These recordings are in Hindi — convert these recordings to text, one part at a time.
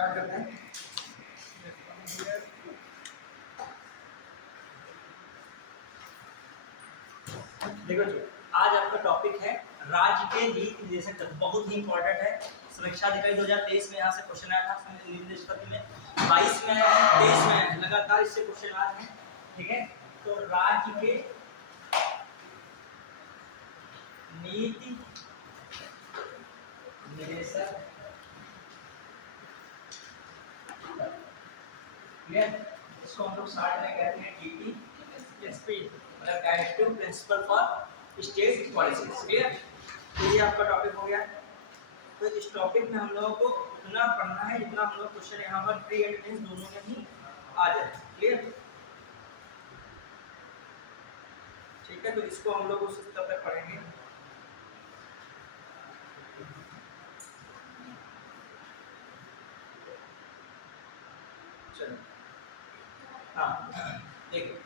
स्टार्ट करते हैं। देखो जी, आज आपका टॉपिक है राज्य के नीति निर्देशक तत्व। बहुत ही इंपॉर्टेंट है। समीक्षा अधिकारी 2023 में यहाँ से क्वेश्चन आया था, नीति निर्देशक तत्व में 22 में है, 23 में है, लगातार इससे क्वेश्चन आ रहे हैं। ठीक है, तो राज्य के नीति निर्देशक क्लियर, इसको हम लोग शॉर्ट में कहते हैं डीपीएसपी, मतलब directive principle for state policies. Clear, तो ये आपका टॉपिक हो गया। तो इस टॉपिक में हम लोगों को उतना पढ़ना है जितना हम लोग क्वेश्चन यहाँ पर प्री एंड मेंस दोनों में ही आ जाए। क्लियर, ठीक है, तो इसको हम लोग उस स्तर पर पढ़ेंगे। चलो, हाँ देखिए,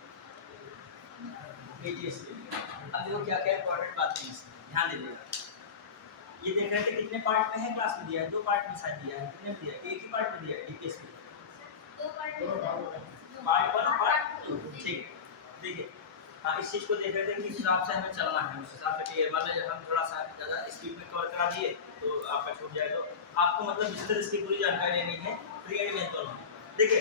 अब देखो क्या क्या इंपॉर्टेंट बात है, ध्यान दीजिएगा। ये देख रहे थे कितने पार्ट में है, क्लास में दिया है, 2 पार्ट में शायद दिया है, कितने में दिया है, एक ही पार्ट में दिया है डीपीएसपी, 2 पार्ट पार्ट 1 पार्ट 2। ठीक है, देखिए, हाँ इस चीज़ को देख रहे थे कि इस हिसाब से हमें चलना है, उस हिसाब से क्लियर। मान लीजिए हम थोड़ा सा ज़्यादा स्पीड में कवर करा दिए तो आपका छूट जाए, तो आपको मतलब जिस तरह इसकी पूरी जानकारी लेनी है प्री एंड मेन दोनों। देखिए,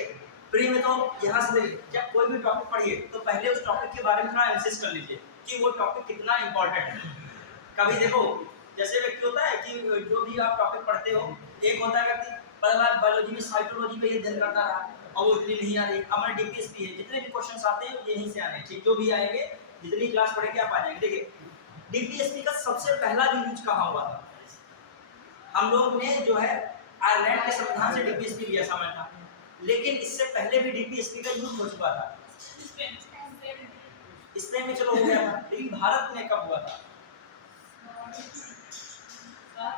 प्री में तो यहाँ से देखिए, जब कोई भी टॉपिक पढ़िए तो पहले उस टॉपिक के बारे में थोड़ा एनालिसिस कर लीजिए कि वो टॉपिक कितना इंपॉर्टेंट है। कभी देखो, जैसे व्यक्ति होता है कि जो भी आप टॉपिक पढ़ते हो, एक होता है व्यक्ति बायोलॉजी में साइटोलॉजी पे ये अध्ययन करता रहा और वो इतनी नहीं आ रही। हमारा डीपीएसपी है, जितने भी क्वेश्चंस आते हैं यहीं से आने हैं, ठीक, जो भी आएंगे जितनी क्लास पढ़ेंगे आप आ जाएंगे। देखिए, डीपीएसपी का सबसे पहला जो यूज कहाँ हुआ था, हम लोग ने जो है आयरलैंड के संविधान से डीपीएसपी लिया समय था, लेकिन इससे पहले भी डीपीएसपी का यूज हो चुका था। स्पेन में चलो हो गया था, लेकिन भारत में कब हुआ था,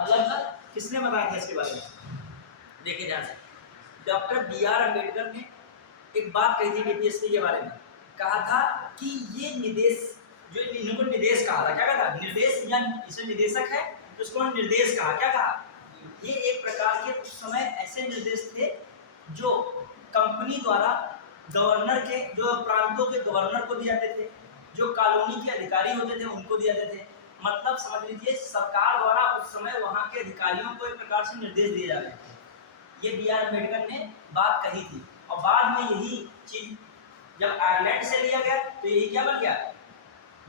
मतलब किसने बताया था इसके बारे में? देखिए ध्यान से, डॉक्टर बी.आर. अम्बेडकर ने एक बात कही थी डीपीएसपी के बारे में। कहा था कि ये निर्देश, जो इनको निर्देश कहा था, क्या कहा था, निर्देश, या इसे निदेशक है तो उसको निर्देश कहा। क्या कहा, ये एक प्रकार के उस समय ऐसे निर्देश थे जो कंपनी द्वारा गवर्नर के, जो प्रांतों के गवर्नर को दिए जाते थे, जो कॉलोनी के अधिकारी होते थे उनको दिए जाते थे। मतलब समझ लीजिए सरकार द्वारा उस समय वहाँ के अधिकारियों को एक प्रकार से निर्देश दिए जा रहे थे। ये बी.आर. अम्बेडकर ने बात कही थी, और बाद में यही चीज जब आयरलैंड से लिया गया तो यही क्या बन गया,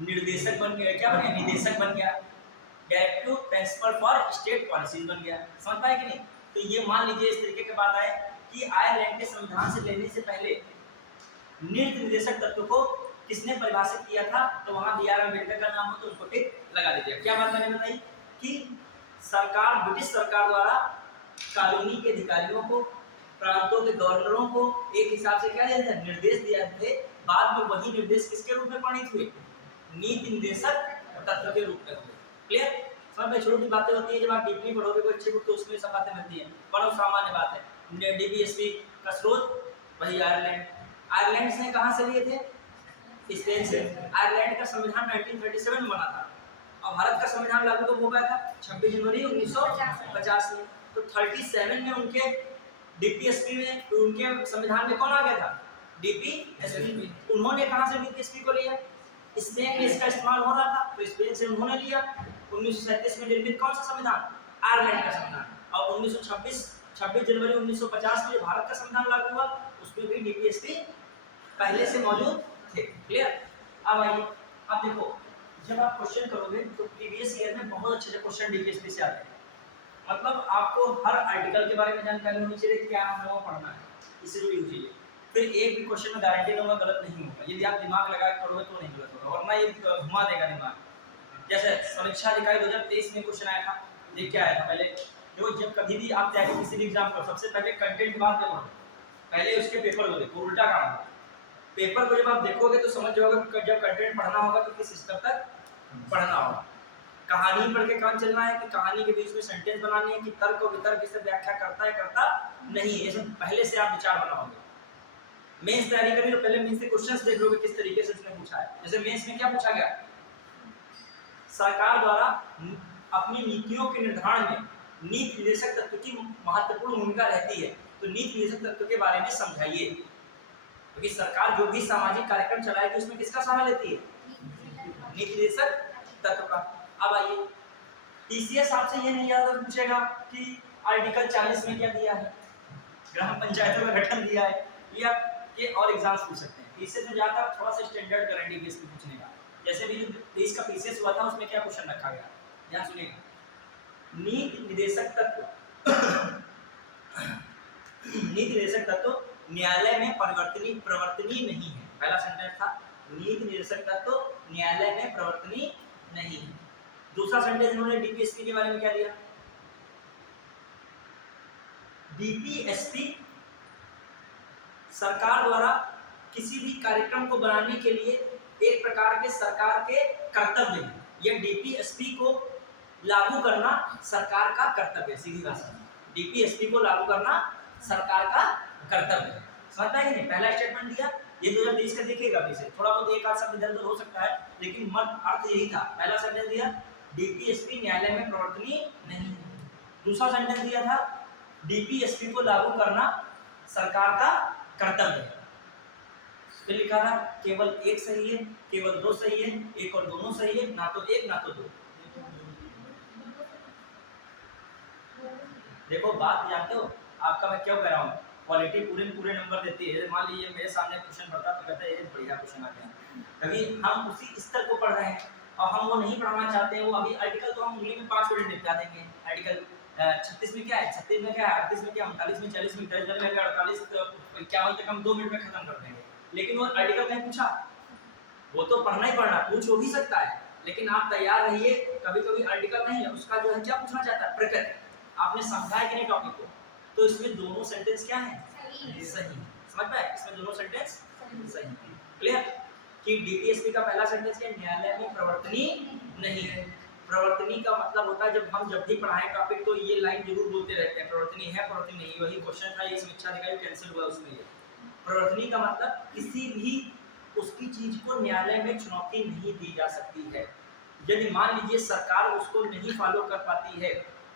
निर्देशक बन गया। क्या बन गया, निदेशक बन गया, directive principle for state policies बन गया। समझ पाए कि नहीं? तो ये मान लीजिए इस तरीके की बात है कि आयरलैंड के संविधान से लेने से पहले नीति निर्देशक तत्व को किसने परिभाषित किया था, तो वहाँ बी.आर. अम्बेडकर का नाम हो तो उनको टिक लगा दीजिए। क्या बात मैंने बताई कि सरकार, ब्रिटिश सरकार द्वारा कॉलोनी के अधिकारियों को, प्रांतों के गवर्नरों को एक हिसाब से क्या दिया था, निर्देश दिया थे। बाद में वही निर्देश किसके रूप में परिणित हुए, नीति निर्देशक तत्व के रूप में हुए। क्लियर, समझ में? छोटी बातें होती है, जब आप डीपली पढ़ोगे कोई अच्छी बुक तो उसमें सब बातें मिलती हैं, बड़ा सामान्य बात है। डीपीएसपी का स्रोत वही आयरलैंड। आयरलैंड से कहाँ से लिए थे, स्पेन से। आयरलैंड का संविधान 1937 में बना था और भारत का संविधान लागू कब हो गया था, 26 जनवरी 1950 में। तो 37 में उनके डीपीएसपी में, उनके संविधान में कौन आ गया था, डीपीएसपी। उन्होंने कहाँ से डीपीएसपी को लिया, स्पेन में इसका इस्तेमाल हो रहा था तो स्पेन से उन्होंने लिया। 1937 में निर्मित कौन सा संविधान, आयरलैंड का संविधान। और 26 जनवरी 1950 में जो भारत का संविधान लागू हुआ उसमें भी डीपीएसपी पहले से मौजूद थे। क्लियर, अब आइए, अब देखो, जब आप क्वेश्चन करोगे तो प्रीवियस ईयर में बहुत अच्छे क्वेश्चन डीपीएसपी से आते हैं। मतलब आपको हर आर्टिकल के बारे में जानकारी होनी चाहिए, क्या हम लोगों को पढ़ना है, इससे जुड़ी हुई चीजें। फिर एक भी क्वेश्चन में गारंटी दूंगा गलत नहीं होगा, यदि आप दिमाग लगा के पढ़ोगे तो नहीं गलत होगा, वरना ये घुमा देगा दिमाग। जैसे समीक्षा अधिकारी 2023 में क्वेश्चन आया था, देख क्या आया था पहले। देखो, जब कभी भी आप तैयारी किसी भी एग्जाम को, सबसे पहले कंटेंट की बात देखो, पहले उसके पेपर को देखो, उल्टा काम होगा। पेपर को जब आप देखोगे तो समझ जाओगे जब कंटेंट पढ़ना होगा तो किस स्तर तक पढ़ना होगा। कहानी पढ़ के काम चलना है कि कहानी के बीच में सेंटेंस बनानी है कि तर्क और वितर्क इसे व्याख्या करता है करता नहीं, ये सब पहले से आप विचार बनाओगे। मेंस तैयारी करी तो पहले मेंस से क्वेश्चंस देख लोगे किस तरीके से उसने पूछा है। जैसे मेंस में क्या पूछा गया, सरकार द्वारा अपनी नीतियों के निर्धारण में नीति निर्देशक तत्व की महत्वपूर्ण भूमिका रहती है। तो तो नीति निर्देशक तत्व के बारे में समझाइए, क्योंकि सरकार जो भी सामाजिक कार्यक्रम चलाएगी उसमें किसका सहारा लेती है? नीति निर्देशक तत्व का। अब आइए, टीसीएस आपसे ये नहीं याद पूछेगा कि आर्टिकल 40 में क्या दिया है, ग्राम पंचायतों का गठन दिया है, या ये और एग्जाम्स पूछ सकते हैं। टीसीएस में जाता थोड़ा सा स्टैंडर्ड करंट अफेयर्स पे पूछने का, जैसे भी जो देश का टीसीएस हुआ था उसमें क्या क्वेश्चन रखा गया, ध्यान सुनिएगा। नीति निर्देशक तत्व नीति निर्देशक तत्व न्यायालय में प्रवर्तनीय नहीं है। पहला सेंटेंस था नीति निर्देशक तत्व न्यायालय में प्रवर्तनीय नहीं है। दूसरा सेंटेंस इन्होंने डीपीएसपी के बारे में क्या दिया? डीपीएसपी सरकार द्वारा किसी भी कार्यक्रम को बनाने के लिए एक प्रकार के सरकार के कर्तव्य है। यह डीपीएसपी को लागू करना सरकार का कर्तव्य है। सीधी भाषा में डीपीएसपी को लागू करना सरकार का कर्तव्य है। समझ पाए कि नहीं? पहला स्टेटमेंट दिया, ये 2023 का देखिएगा, वैसे थोड़ा बहुत एक आध शब्द इधर उधर हो सकता है, लेकिन मत अर्थ यही था। पहला सेंटेंस दिया डीपीएसपी न्यायालय में प्रवर्तनीय नहीं है। दूसरा सेंटेंस दिया था डीपीएसपी को लागू करना सरकार का कर्तव्य है। फिर लिखा था केवल एक सही है, केवल दो सही है, एक और दोनों सही है, ना तो एक ना तो दो। देखो बात जानते हो आपका मैं क्यों कह रहा हूँ, क्वालिटी पूरे नंबर देती है। मान लीजिए मेरे सामने क्वेश्चन पढ़ता तो कहता है ये बढ़िया क्वेश्चन आ गया, कभी हम उसी स्तर को पढ़ रहे हैं और हम वो नहीं पढ़ाना चाहते हैं। वो अभी आर्टिकल तो हम उंगली में 5 मिनट निपटा देंगे। आर्टिकल 36 में क्या है, 36 में क्या है, 38 में क्या, 39 में 40 में 48 51 तक हम 2 मिनट में खत्म कर देंगे। लेकिन वो आर्टिकल नहीं पूछा, वो तो पढ़ना ही पढ़ना, पूछ हो भी सकता है, लेकिन आप तैयार रहिए। कभी कभी आर्टिकल नहीं है, उसका जो है क्या पूछना चाहता है, प्रकृति। आपने समझा है कि नहीं टॉपिक को? तो इसमें दोनों सेंटेंस क्या है? सही। समझ पाए? इसमें दोनों सेंटेंस सही। क्लियर? कि डीपीएसपी का पहला सेंटेंस क्या, न्यायालय में प्रवर्तनीय नहीं है। प्रवर्तनीय का मतलब होता है जब भी पढ़ाएं टॉपिक तो ये लाइन जरूर बोलते रहते हैं, प्रवर्तनीय है प्रवर्तनीय नहीं। वही क्वेश्चन था, ये समीक्षा दिखाई कैंसिल हुआ उसमें। ये प्रवर्तनीय का मतलब किसी भी उसकी चीज को न्यायालय में चुनौती नहीं दी जा सकती है। यदि मान लीजिए सरकार उसको नहीं फॉलो कर पाती है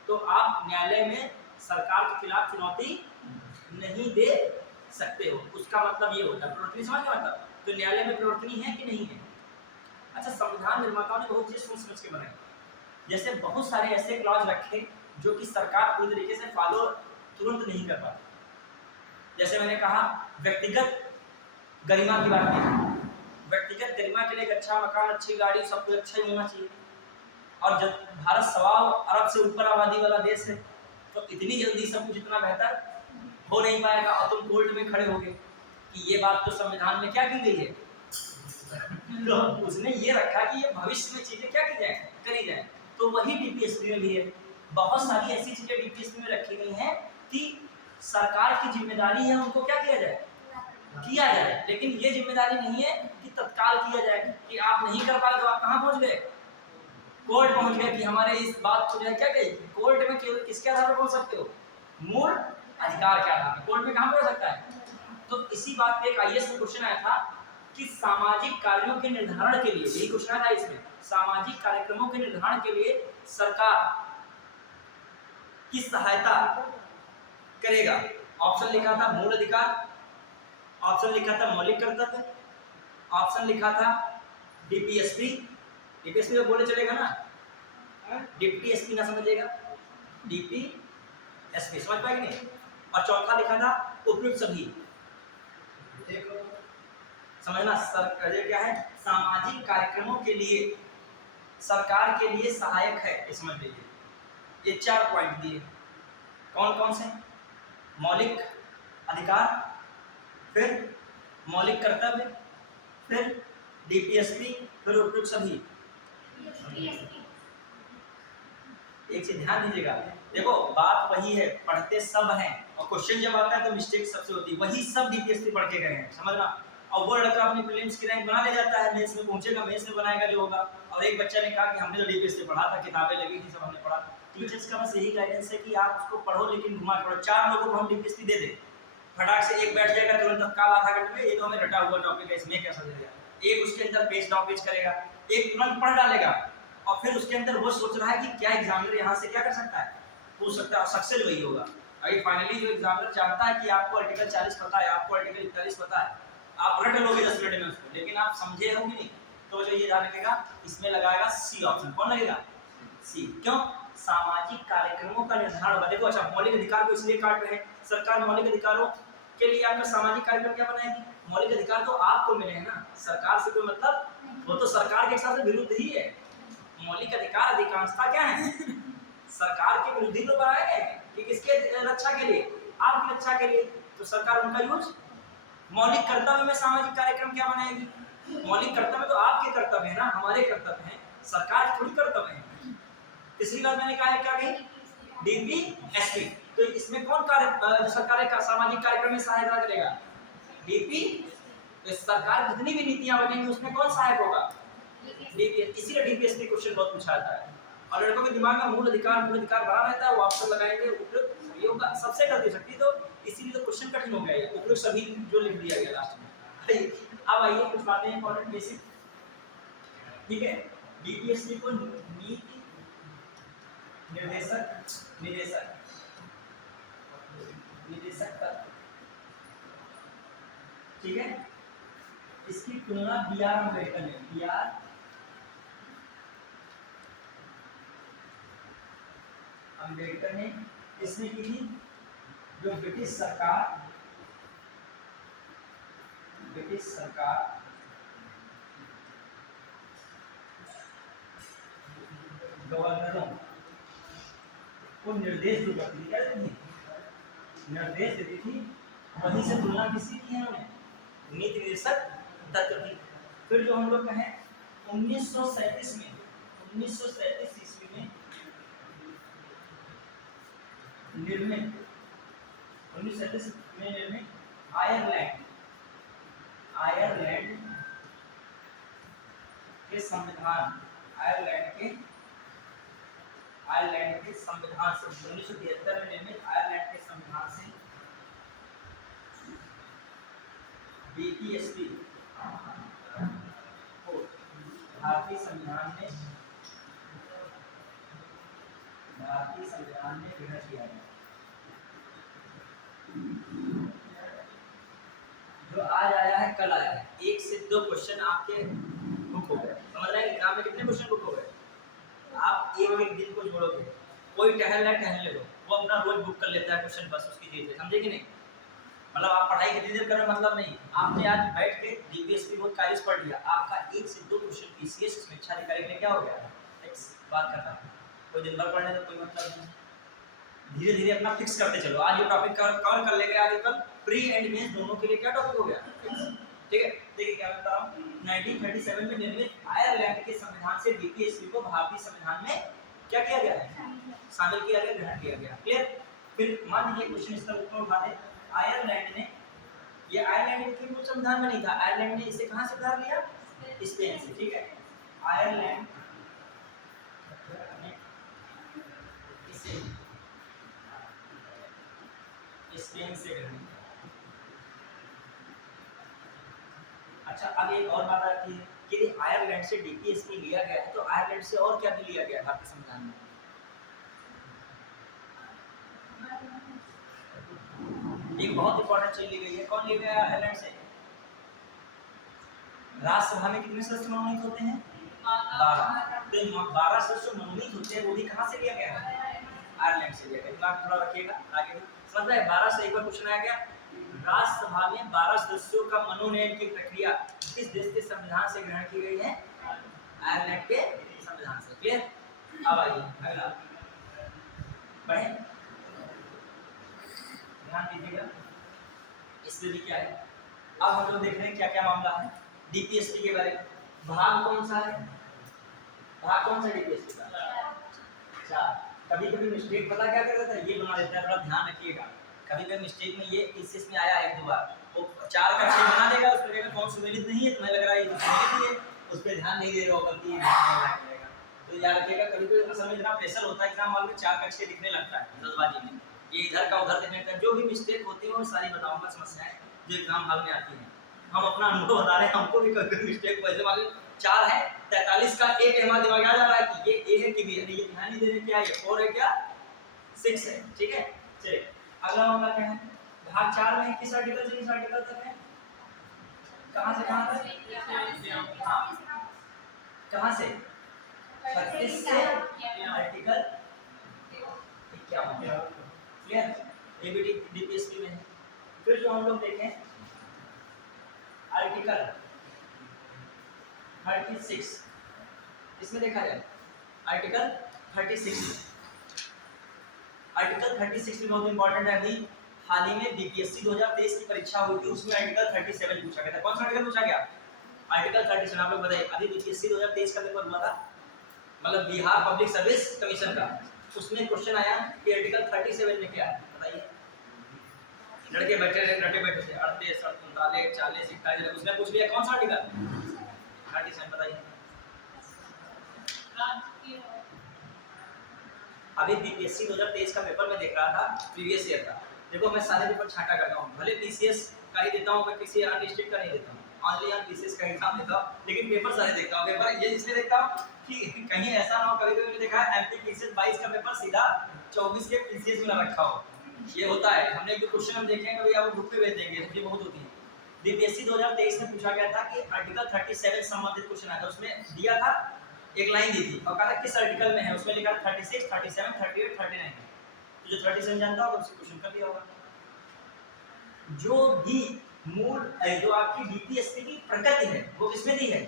तो आप न्यायालय में सरकार के खिलाफ चुनौती नहीं दे सकते हो। उसका मतलब ये होता है प्रवर्तनीय। समझ का मतलब? तो न्यायालय में प्रवर्तनीय है कि नहीं है? अच्छा, संविधान निर्माताओं ने बहुत चीज सोच समझ के बनाई। जैसे बहुत सारे ऐसे क्लॉज रखे जो कि सरकार पूरी तरीके से फॉलो तुरंत नहीं कर पाती। जैसे मैंने कहा व्यक्तिगत गरिमा की बात की, व्यक्तिगत गरिमा के लिए एक अच्छा मकान, अच्छी गाड़ी, सब कुछ अच्छा ही होना चाहिए। और जब भारत 1.25 अरब से ऊपर आबादी वाला देश है तो इतनी जल्दी सब कुछ इतना बेहतर हो नहीं पाएगा। और तुम कोर्ट में खड़े होगे कि ये बात तो संविधान में क्या की गई है, तो उसने ये रखा कि ये भविष्य में चीजें क्या की जाए, करी जाए। तो वही डीपीएसपी में भी है। बहुत सारी ऐसी चीजें डीपीएसपी में रखी गई हैं कि सरकार की जिम्मेदारी है उनको क्या किया जाए, किया जाए। लेकिन ये जिम्मेदारी नहीं है कि तत्काल किया जाए, कि आप नहीं कर पाए तो आप कहाँ पहुंच गए, कोर्ट पहुंच गए कि हमारे इस बात को जो है क्या कही। कोर्ट में केवल किसके आधार पर पहुंच सकते हो, मूल अधिकार के आधार पर। कोर्ट में कहाँ पहुंच सकता है? तो इसी बात पे एक आईएएस में क्वेश्चन आया था कि सामाजिक कार्यों के निर्धारण के लिए, यही क्वेश्चन था इसमें, सामाजिक कार्यक्रमों के निर्धारण के लिए सरकार की सहायता करेगा। ऑप्शन लिखा था मूल अधिकार, ऑप्शन लिखा था मौलिक कर्तव्य, ऑप्शन लिखा था डीपीएसपी। डीपीएसपी तो बोले चलेगा ना, डीपीएसपी ना समझेगा, डीपीएसपी समझ पाएंगे नहीं। और चौथा लिखा था उपयुक्त सभी। समझना, सरकार क्या है, सामाजिक कार्यक्रमों के लिए सरकार के लिए सहायक है, समझ लीजिए। ये 4 पॉइंट दिए, कौन कौन से? मौलिक अधिकार, फिर मौलिक कर्तव्य, फिर डीपीएसपी, फिर उपयुक्त सभी। एक चीज ध्यान दीजिएगा, देखो बात वही है, पढ़ते सब हैं और क्वेश्चन जब आता है तो मिस्टेक सबसे होती है। वही सब डीपीएसपी पढ़ के गए हैं, समझना। और वो लड़का अपनी प्रीलिम्स की रैंक बना ले जाता है, मेंस में पहुंचेगा, मेंस में बनाएगा जो होगा। और एक बच्चा ने कहा कि हमने तो डीपीएसपी पढ़ा था, किताबें लगी थी, सब हमने पढ़ा। टीचर्स का बस यही गाइडेंस है कि आप उसको पढ़ो लेकिन घुमा के पढ़ो। 4 लोगों को हम डीपीएसपी दे दें, फटाक से एक बैठ जाएगा तुरंत तत्काल आधा घंटे में, ये तो हमें रटा हुआ टॉपिक है, इसमें क्या समझेगा। एक उसके अंदर पेज डाउन पेज करेगा, एक तुरंत पढ़ डालेगा और फिर उसके अंदर वो सोच रहा है कि क्या एग्जामिनर यहाँ से क्या कर सकता है, पूछ सकता है, सक्सेस वही होगा। अगर फाइनली जो एग्जामिनर चाहता है कि आपको आर्टिकल 40 पता है, आपको आर्टिकल 41 पता है, आप रट लोगे 10 मिनट में उसको, लेकिन आप समझे हो कि नहीं, तो जो ये ध्यान रखेगा इसमें लगाएगा सी ऑप्शन। कौन लगेगा? सी। क्यों? सामाजिक कार्यक्रमों का निर्धारण होगा। देखो अच्छा, मौलिक अधिकार को इसलिए काट रहे हैं, सरकार मौलिक अधिकारों के लिए आपका सामाजिक कार्यक्रम क्या बनाएगी? मौलिक अधिकार तो आपको मिले हैं ना, सरकार से कोई मतलब, वो तो सरकार के हिसाब से विरुद्ध ही है। मौलिक अधिकार अधिकांशता क्या है? सरकार के विरुद्ध ही तो बनाए गए हैं कि किसके रक्षा के लिए? आपकी रक्षा के लिए। तो सरकार उनका यूज। मौलिक कर्तव्य में सामाजिक कार्यक्रम क्या बनाएगी? मौलिक कर्तव्य तो आपके कर्तव्य है ना, हमारे कर्तव्य हैं, सरकार थोड़ी कर्तव्य है। तीसरी बात मैंने कहा है क्या कही? डीपीएसपी। तो इसमें कौन कार्य सरकार का सामाजिक कार्यक्रम में सहायता करेगा? डीपी। तो सरकार जितनी भी नीतियां बनेंगी उसमें कौन सहायक होगा? डीपीएस। इसीलिए डीपीएसपी क्वेश्चन बहुत पूछा जाता है। और लड़कों के दिमाग में मूल अधिकार बना रहता है, वो ऑप्शन लगाएंगे उपयुक्त सहयोग का सबसे गलती शक्ति, तो इसीलिए तो क्वेश्चन कठिन हो गया है, उपयुक्त सभी जो लिख दिया गया लास्ट में। अब आइए कुछ बातें इंपॉर्टेंट बेसिक, ठीक है। डीपीएसपी को नीति निर्देशक तत्व, ठीक है। इसकी तुलना बीआर अम्बेडकर ने, बीआर अम्बेडकर ने इसने की थी, जो ब्रिटिश सरकार गवर्नरों को निर्देश जो करती थी, क्या देती थी? निर्देश देती थी। वहीं से तुलना किसी की है उन्हें? नीति निर्देशक तत्व की। फिर जो हम लोग कहें 1937 में, 1937 ईस्वी में निर्मित, 1937 में निर्मित आयरलैंड के संविधान, आयरलैंड के संविधान से, 1973 में निर्मित आयरलैंड के संविधान से डीपीएसपी को भारतीय संविधान में ग्रहण किया गया। जो आज आया है कल आया है, 1 से 2 क्वेश्चन आपके बुक हो गए। समझ रहे हैं एग्जाम में कितने क्वेश्चन बुक हो गए? आप एक दिन को जोड़ोगे, कोई टहलने दो, वो अपना रोज बुक कर लेता है क्वेश्चन, बस उसकी देर है, समझे कि नहीं? मतलब आप पढ़ाई कितनी देर कर रहे हो मतलब नहीं, आपने आज बैठ के डीपीएसपी बहुत कायज पढ़ लिया, आपका 1 से 2 क्वेश्चन पीसीएस समीक्षा अधिकारी के लिए क्या हो गया? बात करता है। कोई दिन भर पढ़ने तो कोई मतलब नहीं, धीरे धीरे अपना फिक्स करते चलो। आज ये टॉपिक कवर कर लेंगे, आज कल प्री एंड मेंस दोनों के लिए क्या टॉपिक हो गया? ठीक है। देखिए क्या बता रहा हूँ, 1937 में निर्मित आयरलैंड के संविधान से डीपीएसपी को भारतीय संविधान में क्या किया गया है? शामिल किया गया, ग्रहण किया गया। क्लियर? फिर मान लीजिए क्वेश्चन इस तरह ऊपर उठा दे, आयरलैंड ने, ये आयरलैंड के मूल संविधान में नहीं था, आयरलैंड ने इसे कहां से उधार लिया? स्पेन से, ठीक है। आयरलैंड ने इसे स्पेन से ग्रहण किया। अच्छा, अब एक और बात आती है कि आयरलैंड से डीपीएसपी लिया गया है, तो आयरलैंड से और क्या भी लिया गया भारतीय संविधान में? एक बहुत इंपॉर्टेंट चीज ली गई है। कौन ली गया है आयरलैंड से? राज्यसभा में कितने सदस्य मनोनीत होते हैं? 12। तो 12 सदस्य मनोनीत होते हैं, वो भी कहाँ से लिया गया है? आयरलैंड से लिया गया। दिमाग थोड़ा रखिएगा, आगे समझ रहे हैं? 12 से एक बार क्वेश्चन आया क्या? राज्यसभा में 12 सदस्यों का मनोनयन की प्रक्रिया किस देश के संविधान से ग्रहण की गई है? आयरलैंड के संविधान से। क्लियर? अब आइए अगला बढ़े, ध्यान दीजिएगा, इसमें भी क्या है। अब हम लोग देख रहे हैं क्या क्या मामला है डीपीएसपी के बारे में। भाग कौन सा है? भाग कौन सा डीपीएसपी का? 4। कभी कभी मिस्टेक पता क्या कर देता है, ये बना देता है, थोड़ा ध्यान रखिएगा। कभी कभी मिस्टेक में ये पीसीएस में आया 1-2 बार, वो 4 का 6 बना देगा, उस पर कौन सुमेलित नहीं है, तुम्हें लग रहा है ये सुमेलित है, उस पर ध्यान नहीं दे रहे हो, बल्कि तो याद रखिएगा। कभी कभी असल में इतना प्रेशर होता है एग्जाम हॉल में, 4 का 6 दिखने लगता है जल्दबाजी में, ये इधर का उधर देखने का। जो भी मिस्टेक होती है वो सारी बताऊंगा समस्याएं जो एग्जाम हॉल में आती हैं। हम अपना अनुभव बता रहे हैं, हमको भी कभी मिस्टेक वैसे वाले 4 है, 43 का 1 हमारे दिमाग आ जा रहा है कि ये ए है कि बी है, ये ध्यान नहीं दे रहे क्या ये 4 है क्या 6 है, ठीक है। चलिए अगला मामला क्या है, भाग 4 में किस आर्टिकल से किस आर्टिकल तक है, कहां से कहां तक, हाँ कहां से 36 से आर्टिकल 51, क्लियर, ये भी डीपीएसपी में है। फिर जो हम लोग देखें आर्टिकल 36, इसमें देखा जाए आर्टिकल 36, आर्टिकल 36 भी बहुत इंपॉर्टेंट है। अभी हाल ही में बीपीएससी 2023 की परीक्षा हुई थी, उसमें आर्टिकल 37 पूछा गया था। कौन सा आर्टिकल पूछा गया, आर्टिकल 37। आप लोग बताइए, अभी बीपीएससी 2023 का पेपर हुआ था, मतलब बिहार पब्लिक सर्विस कमीशन का, उसमें क्वेश्चन आया कि आर्टिकल 37 में क्या है, बताइए। लड़के बैठे थे 38 39 40 41, उसने पूछ लिया कौन सा आर्टिकल 37, बताइए। अभी बीपीएससी 2023 का पेपर मैं देख रहा था, प्रीवियस ईयर का। देखो मैं सारे पेपर छांटा करता हूँ, भले पीसीएस का ही देता हूँ, मैं किसी अन्य स्टेट का नहीं देता हूँ, ऑनली ऑन पीसीएस का एग्जाम देता हूँ, लेकिन पेपर सारे देखता हूँ। पेपर ये इसलिए देखता हूँ कि कहीं ऐसा ना हो, कभी कभी मैंने देखा है एमपी पीसीएस 22 का पेपर सीधा 24 के पीसीएस में ना रखा हो, ये होता है। हमने एक क्वेश्चन हम देखे हैं, कभी आप ग्रुप पे भेज देंगे, ये बहुत होती है। बीपीएससी 2023 में पूछा गया था कि आर्टिकल 37 संबंधित क्वेश्चन आया था, उसमें दिया था एक लाइन दी थी और कहा था किस आर्टिकल में है, उसमें लिखा 36 37 38 39। तो जो 37 जानता होगा उससे क्वेश्चन कर दिया होगा। जो भी मूल जो आपकी बीपीएससी की प्रकृति है वो किसमें दी है,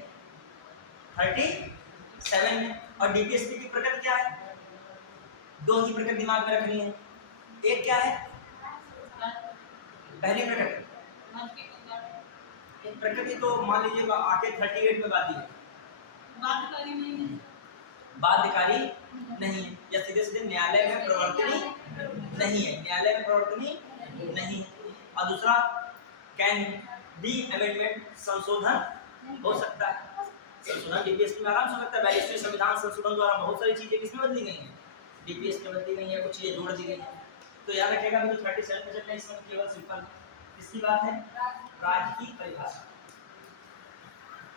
37 में। और डीपीएससी की प्रकृति क्या है, दो ही प्रकृति दिमाग में रखनी है। एक क्या है, पहली प्रकृति, एक प्रकृति तो मान लीजिए आके 38 में बात दी है, बाध्यकारी नहीं है, या सीधे सीधे न्यायालय में प्रवर्तनी नहीं है, न्यायालय में प्रवर्तनी नहीं है। और दूसरा कैन बी अमेंडमेंट, संशोधन हो सकता है। संशोधन डीपीएसपी में आराम से हो सकता है। 42वें संविधान संशोधन द्वारा बहुत सारी चीजें किसमें बदली गई हैं, डीपीएसपी में बदली गई है, कुछ चीजें जोड़ दी गई हैं। तो याद रखिएगा जो 37% है इसमें केवल सिंपल किसकी बात है, राज्य की परिभाषा,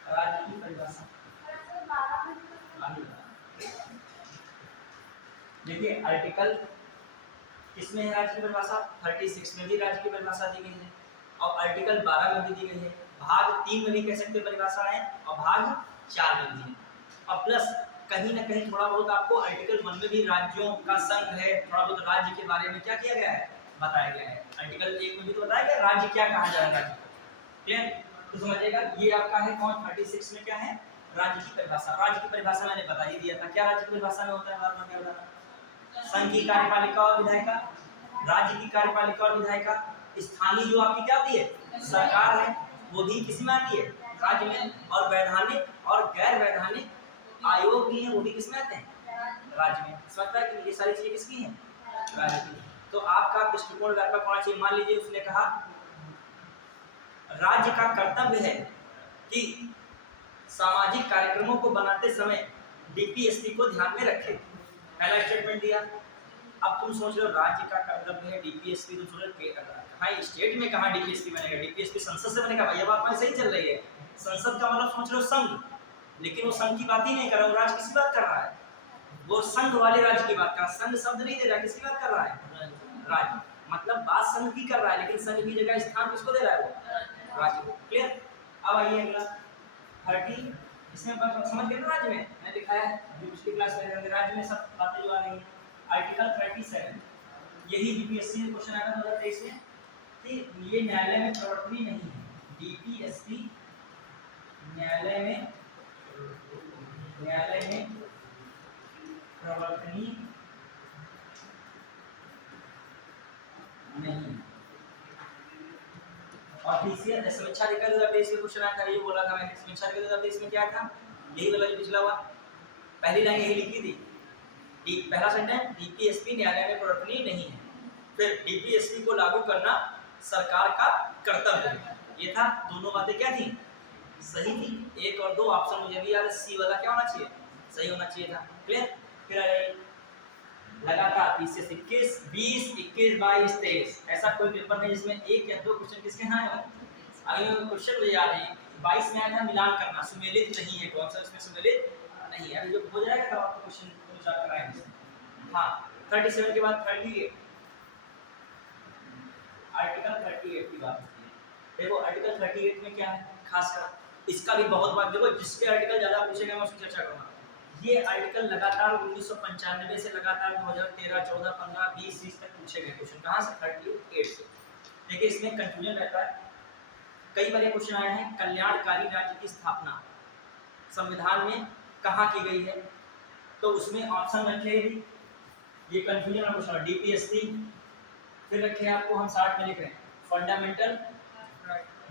राज्य की परिभाषा। देखिए आर्टिकल किसमें है राज्य की परिभाषा, 36 में भी राज्य की परिभाषा दी गई है, और आर्टिकल 12 में भी दी गई है, भाग 3 में भी कह सकते परिभाषा है, और भाग 4 में भी है। और प्लस कहीं ना कहीं थोड़ा बहुत आपको आर्टिकल 1 में भी राज्यों का संघ है, थोड़ा बहुत राज्य के बारे में क्या किया गया है, बताया गया है। आर्टिकल 1 में भी तो बताया गया राज्य क्या कहा जाए, राज्य को, क्लियर। तो समझिएगा ये आपका है कौन, 36 में क्या है, राज्य की परिभाषा। राज्य की परिभाषा मैंने बता ही दिया था, क्या राज्य की परिभाषा में होता है, बार बार क्या बताना, संघ की कार्यपालिका और विधायिका, राज्य की कार्यपालिका और विधायिका, स्थानीय जो आपकी क्या होती है सरकार है वो भी किसी में आती है, राज्य में, और वैधानिक और गैर वैधानिक आयोग भी है वो भी किसमें आते हैं, राज्य में। समझता है कि ये सारी चीजें किसकी हैं, राज्य की। तो आपका दृष्टिकोण व्यापक होना चाहिए। मान लीजिए उसने कहा राज्य का कर्तव्य है कि सामाजिक कार्यक्रमों को बनाते समय डीपीएसपी को ध्यान में रखे, पहला स्टेटमेंट दिया। अब तुम सोच रहे हो राज्य का कर्तव्य है डीपीएसपी, तुम सोच रहे हो कहाँ स्टेट में कहाँ डीपीएसपी बनेगा, डीपीएसपी संसद से बनेगा, भैया बात में सही चल रही है। संसद का मतलब सोच रहे हो संघ, लेकिन वो संघ की बात ही नहीं कर रहा, वो राज्य किसकी बात कर रहा है, वो संघ वाले राज्य की बात कर रहा है, संघ शब्द नहीं दे रहा, किसकी बात कर रहा है, राज्य। मतलब बात संघ की कर रहा है, लेकिन संघ की जगह स्थान किसको दे रहा है, वो राज्य को, क्लियर। अब आइए अगला 30, इसमें समझ गए ना, राज्य में मैंने दिखाया है पिछली क्लास में, राज्य में सब बातें जो आ रही हैं। आर्टिकल 37 यही बीपीएससी में क्वेश्चन आया था 2023 में कि ये न्यायालय में प्रवर्तनी नहीं है, डीपीएससी न्यायालय में प्रवर्तनी नहीं। और पीसीएस समीक्षा अधिकारी 2023 में क्वेश्चन आया था, ये बोला था मैंने, समीक्षा अधिकारी 2023 में क्या था, यही वाला जो पिछला हुआ, पहली लाइन यही लिखी थी, पहला सेंटेंस डीपीएसपी न्यायालय में प्रवर्तनीय नहीं है, फिर डीपीएसपी को लागू करना सरकार का कर्तव्य है, ये था। दोनों बातें क्या थी, सही थी। एक और दो ऑप्शन मुझे भी याद है, सी वाला क्या होना चाहिए, सही होना चाहिए था, क्लियर। फिर लगातार 30 से 21 20 21 22 23 ऐसा कोई पेपर नहीं जिसमें एक या दो क्वेश्चन किसके ना हो। अभी क्वेश्चन मुझे याद है 22 में आया था मिलान करना, सुमेलित नहीं है, कौन सा इसमें सुमेलित नहीं है। अभी जो हो जाएगा तो आपको क्वेश्चन पूछा कराएंगे। हाँ 37 के बाद 38 आर्टिकल 38 की बात होती है। देखो आर्टिकल 38 में क्या है खासकर, इसका भी बहुत बार देखो, जिसके आर्टिकल ज़्यादा पूछेगा मैं उसकी चर्चा करूँगा। ये आर्टिकल लगातार 1995 से लगातार 2013, 14, 15, 20, 30 तक पूछे गए क्वेश्चन। कहाँ से? 38 से। देखिए इसमें कंफ्यूजन रहता है, कई बार क्वेश्चन आए हैं कल्याणकारी राज्य की स्थापना संविधान में कहाँ की गई है, तो उसमें ऑप्शन रखे ये कंफ्यूजन का क्वेश्चन डीपीएससी, फिर रखे आपको हम 60 में लिख रहे हैं फंडामेंटल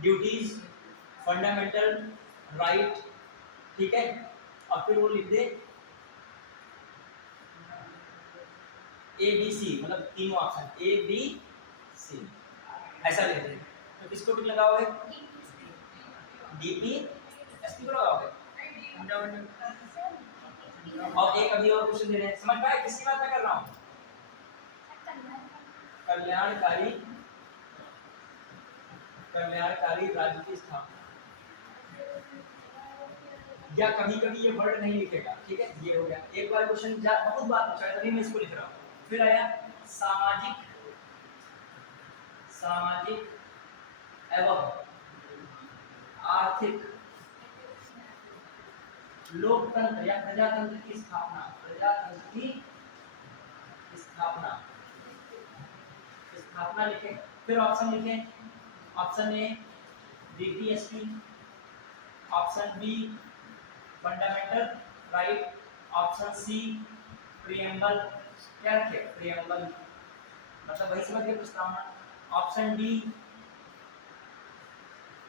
ड्यूटीज, फंडामेंटल राइट, ठीक है, और फिर वो लिख दे ए बी सी, मतलब तीनों ऑप्शन ए बी सी ऐसा लिख दे। तो किसको टिक लगाओगे? डीपीएससी को लगाओगे। और एक अभी और क्वेश्चन दे रहे हैं, समझ पाए किसकी बात मैं कर रहा हूँ? कल्याणकारी राज्य की स्थापना, या कभी कभी ये वर्ड नहीं लिखेगा, ठीक है, ये हो गया एक बार क्वेश्चन, बहुत बार पूछा है तभी मैं इसको लिख रहा हूँ। फिर आया सामाजिक एवं आर्थिक लोकतंत्र या प्रजातंत्र की स्थापना, लिखें। फिर ऑप्शन लिखें, option A DPSC, option B fundamental right, option C preamble, क्या रखे? प्रीएम्बल मतलब वही समझ गए प्रस्तावना, ऑप्शन डी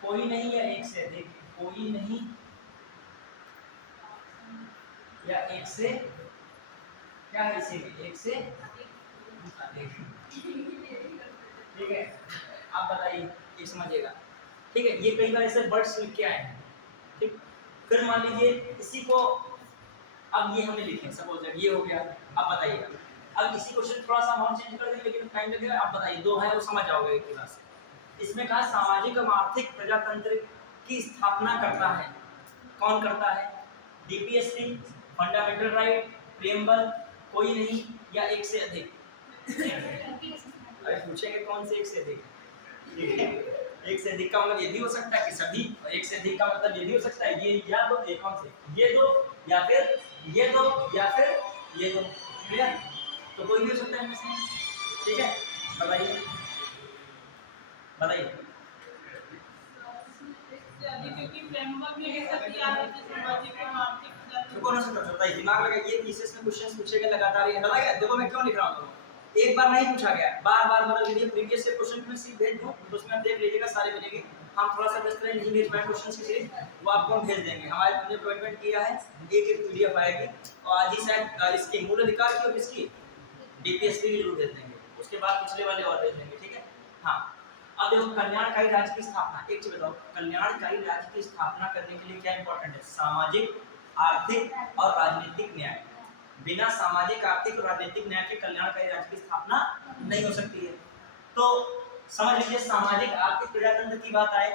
कोई नहीं या एक से अधिक, कोई नहीं या एक से, क्या है इसी में? एक से अधिक, ठीक है। आप बताइए, ये समझिएगा, ठीक है। ये कई बार ऐसे वर्ड्स लिख के आए हैं, ठीक। फिर मान लीजिए इसी को, अब ये हमने लिखे सपोज ये हो गया, अब बताइएगा, अब इसी क्वेश्चन थोड़ा सा हम चेंज कर देंगे लेकिन टाइम लगेगा। आप बताइए, दो है वो समझ जाओगे एक ही बात से। इसमें कहा सामाजिक एवं आर्थिक प्रजातंत्र की स्थापना करता है, कौन करता है? डीपीएससी, फंडामेंटल राइट, प्रीएम्बल, कोई नहीं या एक से अधिक। अरे पूछेंगे कौन से एक से अधिक, एक से अधिक का मतलब ये भी हो सकता है कि सभी, एक से अधिक का मतलब ये भी हो सकता है ये या दो, एक कौन से, ये दो या फिर ये दो या फिर ये दो, क्लियर? तो कोई भी हो सकता है इनमें से, ठीक है। बताइए बताइए। कौन सा सकता है? दिमाग लगाइए, पीसेस में क्वेश्चंस पूछेगा लगातार, ये लगा गया। देखो मैं क्यों लिख रहा हूँ, एक बार नहीं पूछा गया, बार बार बदल लीजिए। प्रीवियस से क्वेश्चन में सीट भेज दूं तो उसमें आप देख लीजिएगा, सारे मिलेंगे। हम थोड़ा सा व्यस्त रहे, नहीं भेज पाए क्वेश्चंस की सीरीज, वो आपको हम भेज देंगे। हमारे हमने अपॉइंटमेंट किया है, एक पीडीएफ आएगी और आज ही शायद इसकी मूल अधिकार की और इसकी डीपीएससी की जरूर भेज देंगे, उसके बाद पिछले वाले और भेज देंगे, ठीक है। हाँ, अब देखो कल्याणकारी राज्य की स्थापना, एक चीज बताओ, कल्याणकारी राज्य की स्थापना करने के लिए क्या इंपॉर्टेंट है? सामाजिक, आर्थिक और राजनीतिक न्याय। बिना सामाजिक, आर्थिक और राजनीतिक न्याय के कल्याणकारी राज्य की स्थापना नहीं हो सकती है। तो समझ लीजिए, सामाजिक, आर्थिक, प्रजातंत्र की बात आए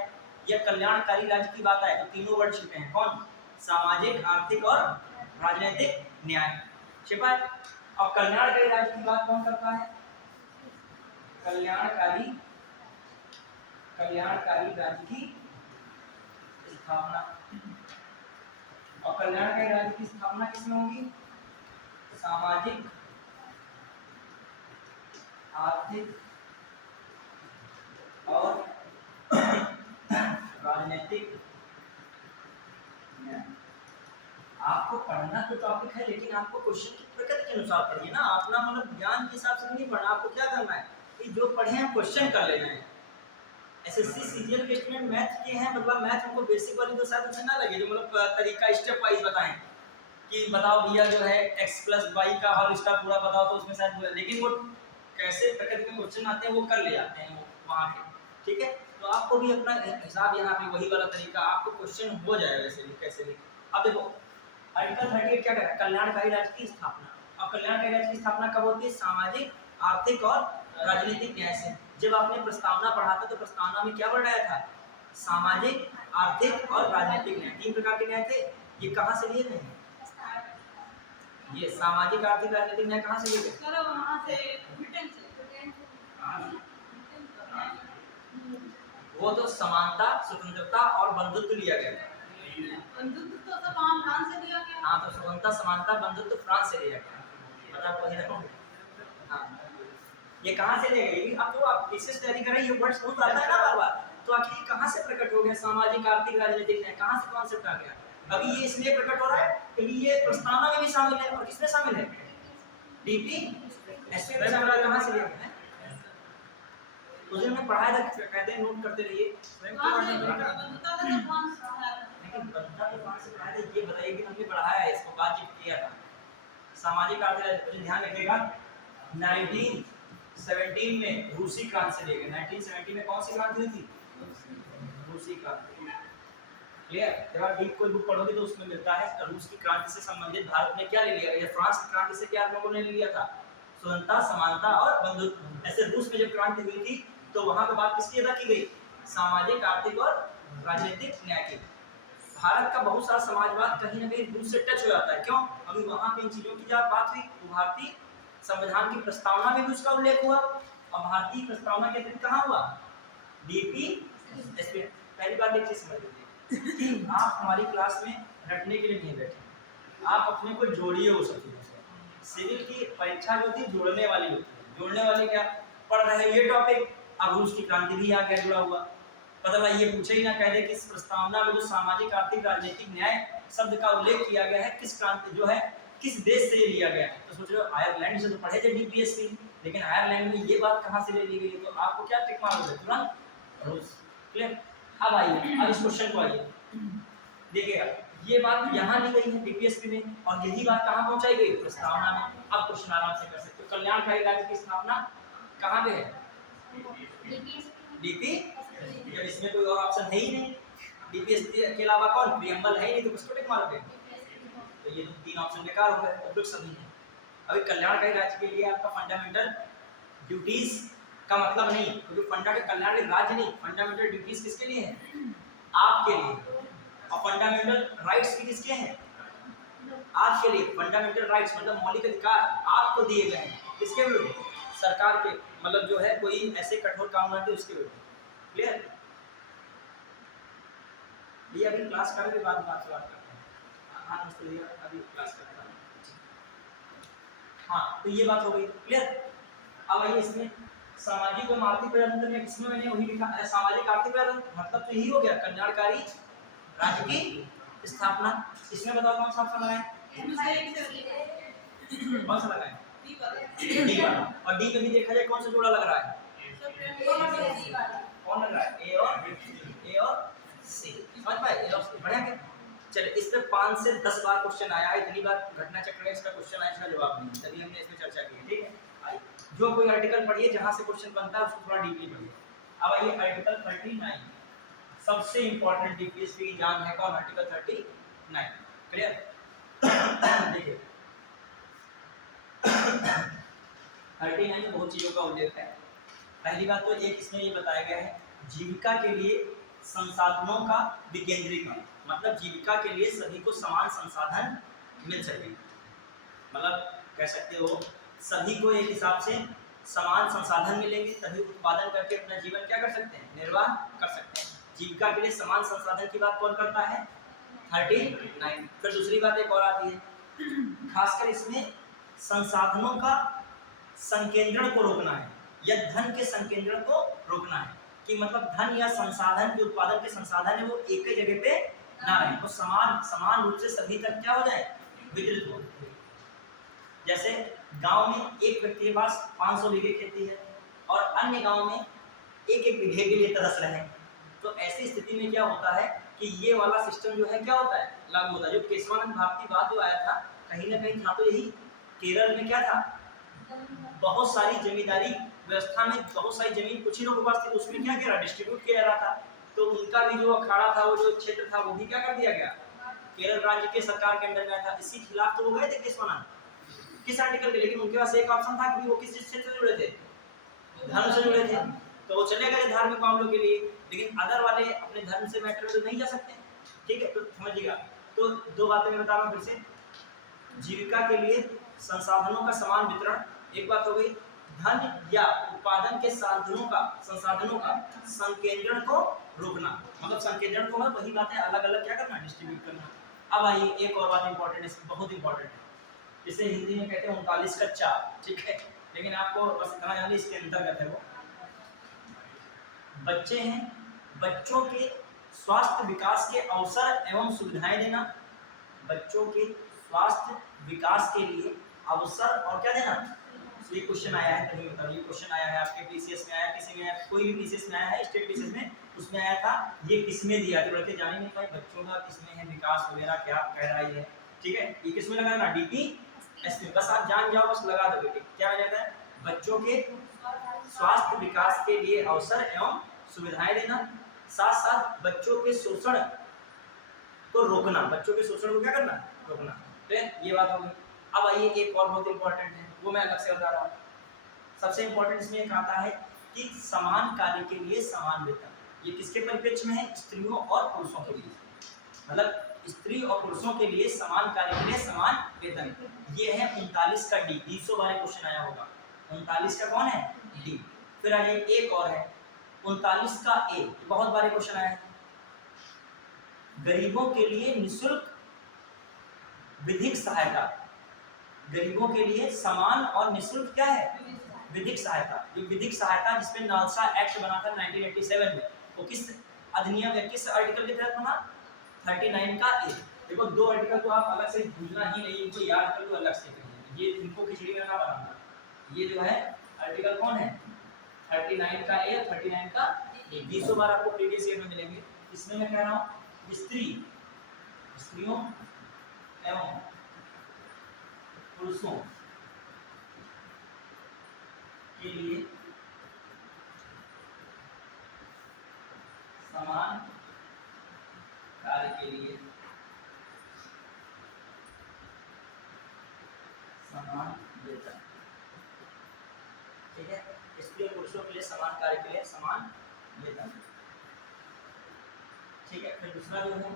या कल्याणकारी राज्य की बात आए तो तीनों वर्ड छिपे हैं, कौन? सामाजिक, आर्थिक और राजनीतिक न्याय छिपा है। और कल्याणकारी राज्य की बात कौन करता है? कल्याणकारी राज्य की स्थापना। और कल्याणकारी राज्य की स्थापना किसमें होगी? सामाजिक, आर्थिक और राजनीतिक। आपको पढ़ना तो टॉपिक है, लेकिन आपको क्वेश्चन की प्रकृति के अनुसार पढ़िए ना, अपना मतलब ज्ञान के हिसाब से नहीं पढ़ना। आपको क्या करना है कि जो पढ़े हैं क्वेश्चन कर लेना है। एसएससी सीजीएल के स्टूडेंट मैथ के हैं, मतलब मैथ हमको बेसिक वाली तो शायद उसे ना लगे, जो मतलब तरीका स्टेप वाइज बताएं कि बताओ भैया जो है x + y का होल स्क्वायर पूरा बताओ, तो उसमें शायद, लेकिन वो कैसे प्रकृति के क्वेश्चन आते हैं वो कर ले जाते हैं वो वहाँ के, ठीक है। तो आपको भी अपना हिसाब यहाँ पे वही वाला तरीका, आपको क्वेश्चन हो जाएगा वैसे भी कैसे भी। अब देखो आर्टिकल 38 क्या कहता है? कल्याणकारी राज्य की स्थापना। और कल्याणकारी राज्य की स्थापना कब होती है? सामाजिक, आर्थिक और राजनीतिक न्याय से। जब आपने प्रस्तावना पढ़ा था तो प्रस्तावना में क्या बढ़ाया था? सामाजिक, आर्थिक और राजनीतिक न्याय, तीन प्रकार के न्याय थे। ये कहाँ से लिए गए हैं? ये सामाजिक, आर्थिक, राजनीतिक न्याय कहाँ से लिए गए? वो तो समानता, स्वतंत्रता और बंधुत्व लिया गया था। बंधुत्व तो सब फ्रांस से लिया गया। हाँ, तो स्वतंत्रता, समानता, बंधुत्व फ्रांस से लिया गया। मतलब वही रखो। हाँ, ये कहाँ से ले गए? अब तो आप थीसिस तैयारी कर रहे हैं, ये वर्ड्स बहुत आता है ना बार बार, तो आखिर ये कहाँ से प्रकट हो गया? सामाजिक, आर्थिक, राजनीतिक न्याय, कहाँ से कॉन्सेप्ट आ गया? अभी ये इसलिए प्रकट हो रहा है क्योंकि ये प्रस्तावना में भी शामिल है। और किसमें शामिल है? डीपी एसपी में शामिल है। कहाँ से लिया गया? उस दिन में पढ़ाया था, कहते हैं नोट करते रहिए। बंधुत्व तो फ्रांस से आया था। लेकिन बनता तो कहाँ से पढ़ाया था ये बताइए कि हमने पढ़ाया है, इसको बातचीत किया था। सामाजिक आर्थिक, ध्यान रखिएगा 1917 में रूसी क्रांति से लेकर 1917 में कौन सी क्रांति हुई थी? रूसी क्रांति। क्लियर? जब आप डीप कोई बुक पढ़ोगे तो उसमें मिलता है रूस की क्रांति से संबंधित भारत ने क्या ले लिया, या फ्रांस की क्रांति से क्या लोगों ने ले लिया था? स्वतंत्रता, समानता और बंधुत्व। ऐसे रूस में जब क्रांति हुई थी तो वहां पर बात किसकी अदा की गई? सामाजिक, आर्थिक और राजनीतिक न्याय की। भारत का बहुत सारा समाजवाद कहीं ना कहीं रूस से टच हो जाता है। क्यों? अभी वहां पे इन चीजों की जब बात हुई तो भारतीय संविधान की प्रस्तावना में भी उसका उल्लेख हुआ, और भारतीय प्रस्तावना के अतिरिक्त कहाँ हुआ? DP SP. पहली बात एक चीज समझ लीजिए कि आप हमारी क्लास में रटने के लिए नहीं बैठे, आप अपने को जोड़िए हो सकते हैं। सिविल की परीक्षा जो थी जोड़ने वाली होती है। जोड़ने वाली क्या? पढ़ रहे हैं ये टॉपिक, अब रूस की क्रांति भी आ गया जुड़ा हुआ। मतलब ये पूछे ही ना कह दे कि इस प्रस्तावना में जो सामाजिक, आर्थिक, राजनीतिक न्याय शब्द का उल्लेख किया गया है किस क्रांति जो है किस देश से ये लिया गया है, तो सोच रहे हो आयरलैंड से तो पढ़े थे डीपीएससी, लेकिन आयरलैंड में ये बात कहाँ से ले ली गई? तो आपको क्या टिक मारोगे? तुरंत रूस। क्लियर? अब आइए, अब इस क्वेश्चन को आइए देखिएगा, ये बात यहाँ ली गई है डीपीएससी में, और यही बात कहाँ पहुँचाई गई? प्रस्तावना में। अब क्वेश्चन आराम से कर सकते हो। कल्याणकारी राज्य की स्थापना कहाँ पे है? डीपी। जब इसमें कोई और ऑप्शन है ही नहीं, डीपीएससी के अलावा कौन? प्रियम्बल है ही नहीं, तो किसको टिक मारोगे? तो ये तो तीन ऑप्शन बेकार हो गए, उपयुक्त सभी है। अभी कल्याणकारी राज्य के लिए आपका फंडामेंटल ड्यूटीज का मतलब नहीं, क्योंकि फंडामेंटल कल्याणकारी राज्य नहीं, फंडामेंटल ड्यूटीज किसके लिए है? आपके लिए। और फंडामेंटल राइट्स भी किसके हैं? आपके लिए। फंडामेंटल राइट्स मतलब मौलिक अधिकार आपको दिए गए हैं, किसके विरुद्ध? सरकार के, मतलब जो है कोई ऐसे कठोर कानून आते उसके विरुद्ध। क्लियर? ये अभी क्लास करने के बाद बात करते हैं। हाँ नमस्ते, अभी क्लास करता हूँ। हाँ, तो ये बात हो गई। क्लियर? अब आइए इसमें सामाजिक और आर्थिक प्रजातंत्र में किसमें मैंने वही लिखा है, सामाजिक आर्थिक प्रजातंत्र, मतलब तो यही हो गया कल्याणकारी राज्य की स्थापना। इसमें बताओ कौन सा ऑप्शन लगाएं? कौन सा लगाएं? डी वाला। और डी में भी देखा जाए कौन सा जोड़ा लग रहा है? कौन लग रहा है? ए और सी। समझ पाए? ए और सी। बढ़िया क्या? चलिए, इस पे 5 से 10 बार क्वेश्चन आया है, इतनी बार घटना चक्र में इसका क्वेश्चन आया, इसका जवाब नहीं, तभी हमने इसमें चर्चा की। ठीक है, आइए जो कोई आर्टिकल पढ़िए जहां से क्वेश्चन बनता है उसको थोड़ा डीपली पढ़िए। अब आइए आर्टिकल 39, सबसे इंपॉर्टेंट डीपीएससी की जान है कौन? आर्टिकल 39। क्लियर? देखिए 39 में बहुत चीजों का उल्लेख है। पहली बात तो एक इसमें ये बताया गया है जीविका के लिए संसाधनों का विकेंद्रीकरण, मतलब जीविका के लिए सभी को समान संसाधन मिल सके। मतलब कह सकते हो सभी को एक हिसाब से समान संसाधन मिलेंगे तभी उत्पादन करके अपना जीवन क्या कर सकते हैं? निर्वाह कर सकते हैं। जीविका के लिए समान संसाधन की बात कौन करता है? 39। फिर दूसरी बात एक और आती है, खासकर इसमें संसाधनों का संकेंद्रण को रोकना है, या धन के संकेंद्रण को रोकना है, कि मतलब धन या संसाधन के उत्पादन के संसाधन है वो एक ही जगह पे ना रहे, तो समान रूप से सभी तक क्या हो जाए? वितरित हो। जैसे गांव में एक व्यक्ति के पास 500 बीघे खेती है और अन्य गांव में एक बीघे के लिए तरस रहे हैं, तो ऐसी स्थिति में क्या होता है कि ये वाला सिस्टम जो है क्या होता है? लागू होता है। जो केशवानंद भारती बात जो आया था कहीं ना कहीं था तो यही केरल में क्या था, बहुत सारी जमींदारी व्यवस्था में बहुत सारी जमीन कुछ ही लोगों के पास थी, उसमें क्या किया? डिस्ट्रीब्यूट किया जा रहा था, तो उनका भी जो अखाड़ा था, वो जो क्षेत्र था वो भी क्या कर दिया गया? केरल राज्य के सरकार के अंडर में था। इसी खिलाफ तो वो गए थे केशवानंद, किस आर्टिकल के? लेकिन उनके पास एक ऑप्शन था कि वो किस क्षेत्र से जुड़े थे? धर्म से जुड़े थे, तो वो चले गए धार्मिक मामलों के लिए, लेकिन अदर वाले अपने धर्म से मैटर में तो नहीं जा सकते। ठीक है, तो समझिएगा। तो दो बातें मैं बता रहा हूँ फिर से। जीविका के लिए संसाधनों का समान वितरण एक बात हो गई, धन या उत्पादन के संसाधनों का संकेंद्रण को रोकना। मतलब संकेंद्रण को मतलब वही बात है, अलग अलग क्या करना, डिस्ट्रीब्यूट करना। अब आइए एक और बात इंपॉर्टेंट है, बहुत इंपॉर्टेंट है, इसे हिंदी में कहते हैं 39 का चाप, ठीक है, लेकिन आपको बस इतना जानिए इसके अंतर्गत है वो। बच्चे हैं, बच्चों के स्वास्थ्य विकास के अवसर एवं सुविधाएं देना, बच्चों के स्वास्थ्य विकास के लिए अवसर और क्या देना। ये क्वेश्चन आया है, तभी बताओ, ये क्वेश्चन आया है आपके पीसीएस में, आया किसी में, कोई भी पीसीएस में आया है, स्टेट पीसीएस में, उसमें आया था, ये किसमें दिया था, लड़के जाने नहीं पाए बच्चों का किसमें है विकास वगैरह, क्या कह रहा है, ठीक है, ये किसमें लगाना, डीपी एस में, बस आप जान जाओ, बस लगा दो बेटे, क्या कहता है, बच्चों के स्वास्थ्य विकास के लिए अवसर एवं सुविधाएं देना, साथ साथ बच्चों के शोषण को रोकना, बच्चों के शोषण को क्या करना, रोकना, ठीक, ये बात होगी। अब आइए एक और बहुत इंपॉर्टेंट है, वो मैं अलग से बता रहा हूँ। सबसे इंपॉर्टेंट इसमें एक आता है कि समान कार्य के लिए समान वेतन, ये किसके परिप्रेक्ष्य में है, स्त्रियों और पुरुषों के लिए, मतलब स्त्री और पुरुषों के लिए समान कार्य के लिए समान वेतन, ये है 39 का डी, 200 बार क्वेश्चन आया होगा, 39 का कौन है, डी। फिर आइए एक और है 39 का ए, बहुत बार क्वेश्चन आया है, गरीबों के लिए निःशुल्क विधिक सहायता, गरीबों के लिए समान और निःशुल्क क्या है, विधिक सहायता। ये विधिक सहायता जिसपे नालसा एक्ट बना था 1987 में, वो किस अधिनियम या किस आर्टिकल के तहत बना, 39 का ए। देखो दो आर्टिकल तो आप अलग से भूलना ही नहीं, इनको याद कर लो अलग से, ये इनको खिचड़ी में ना बनाना। ये जो है आर्टिकल कौन है, 39 का ए, 39 का ए, 200 बार आपको प्रीवियस ईयर में मिलेंगे। इसमें मैं कह रहा हूँ स्त्रियों एवं पुरुषों के लिए समान कार्य के लिए समान वेतन, ठीक है, स्त्री और पुरुषों के लिए समान कार्य के लिए समान वेतन, ठीक है। फिर दूसरा जो है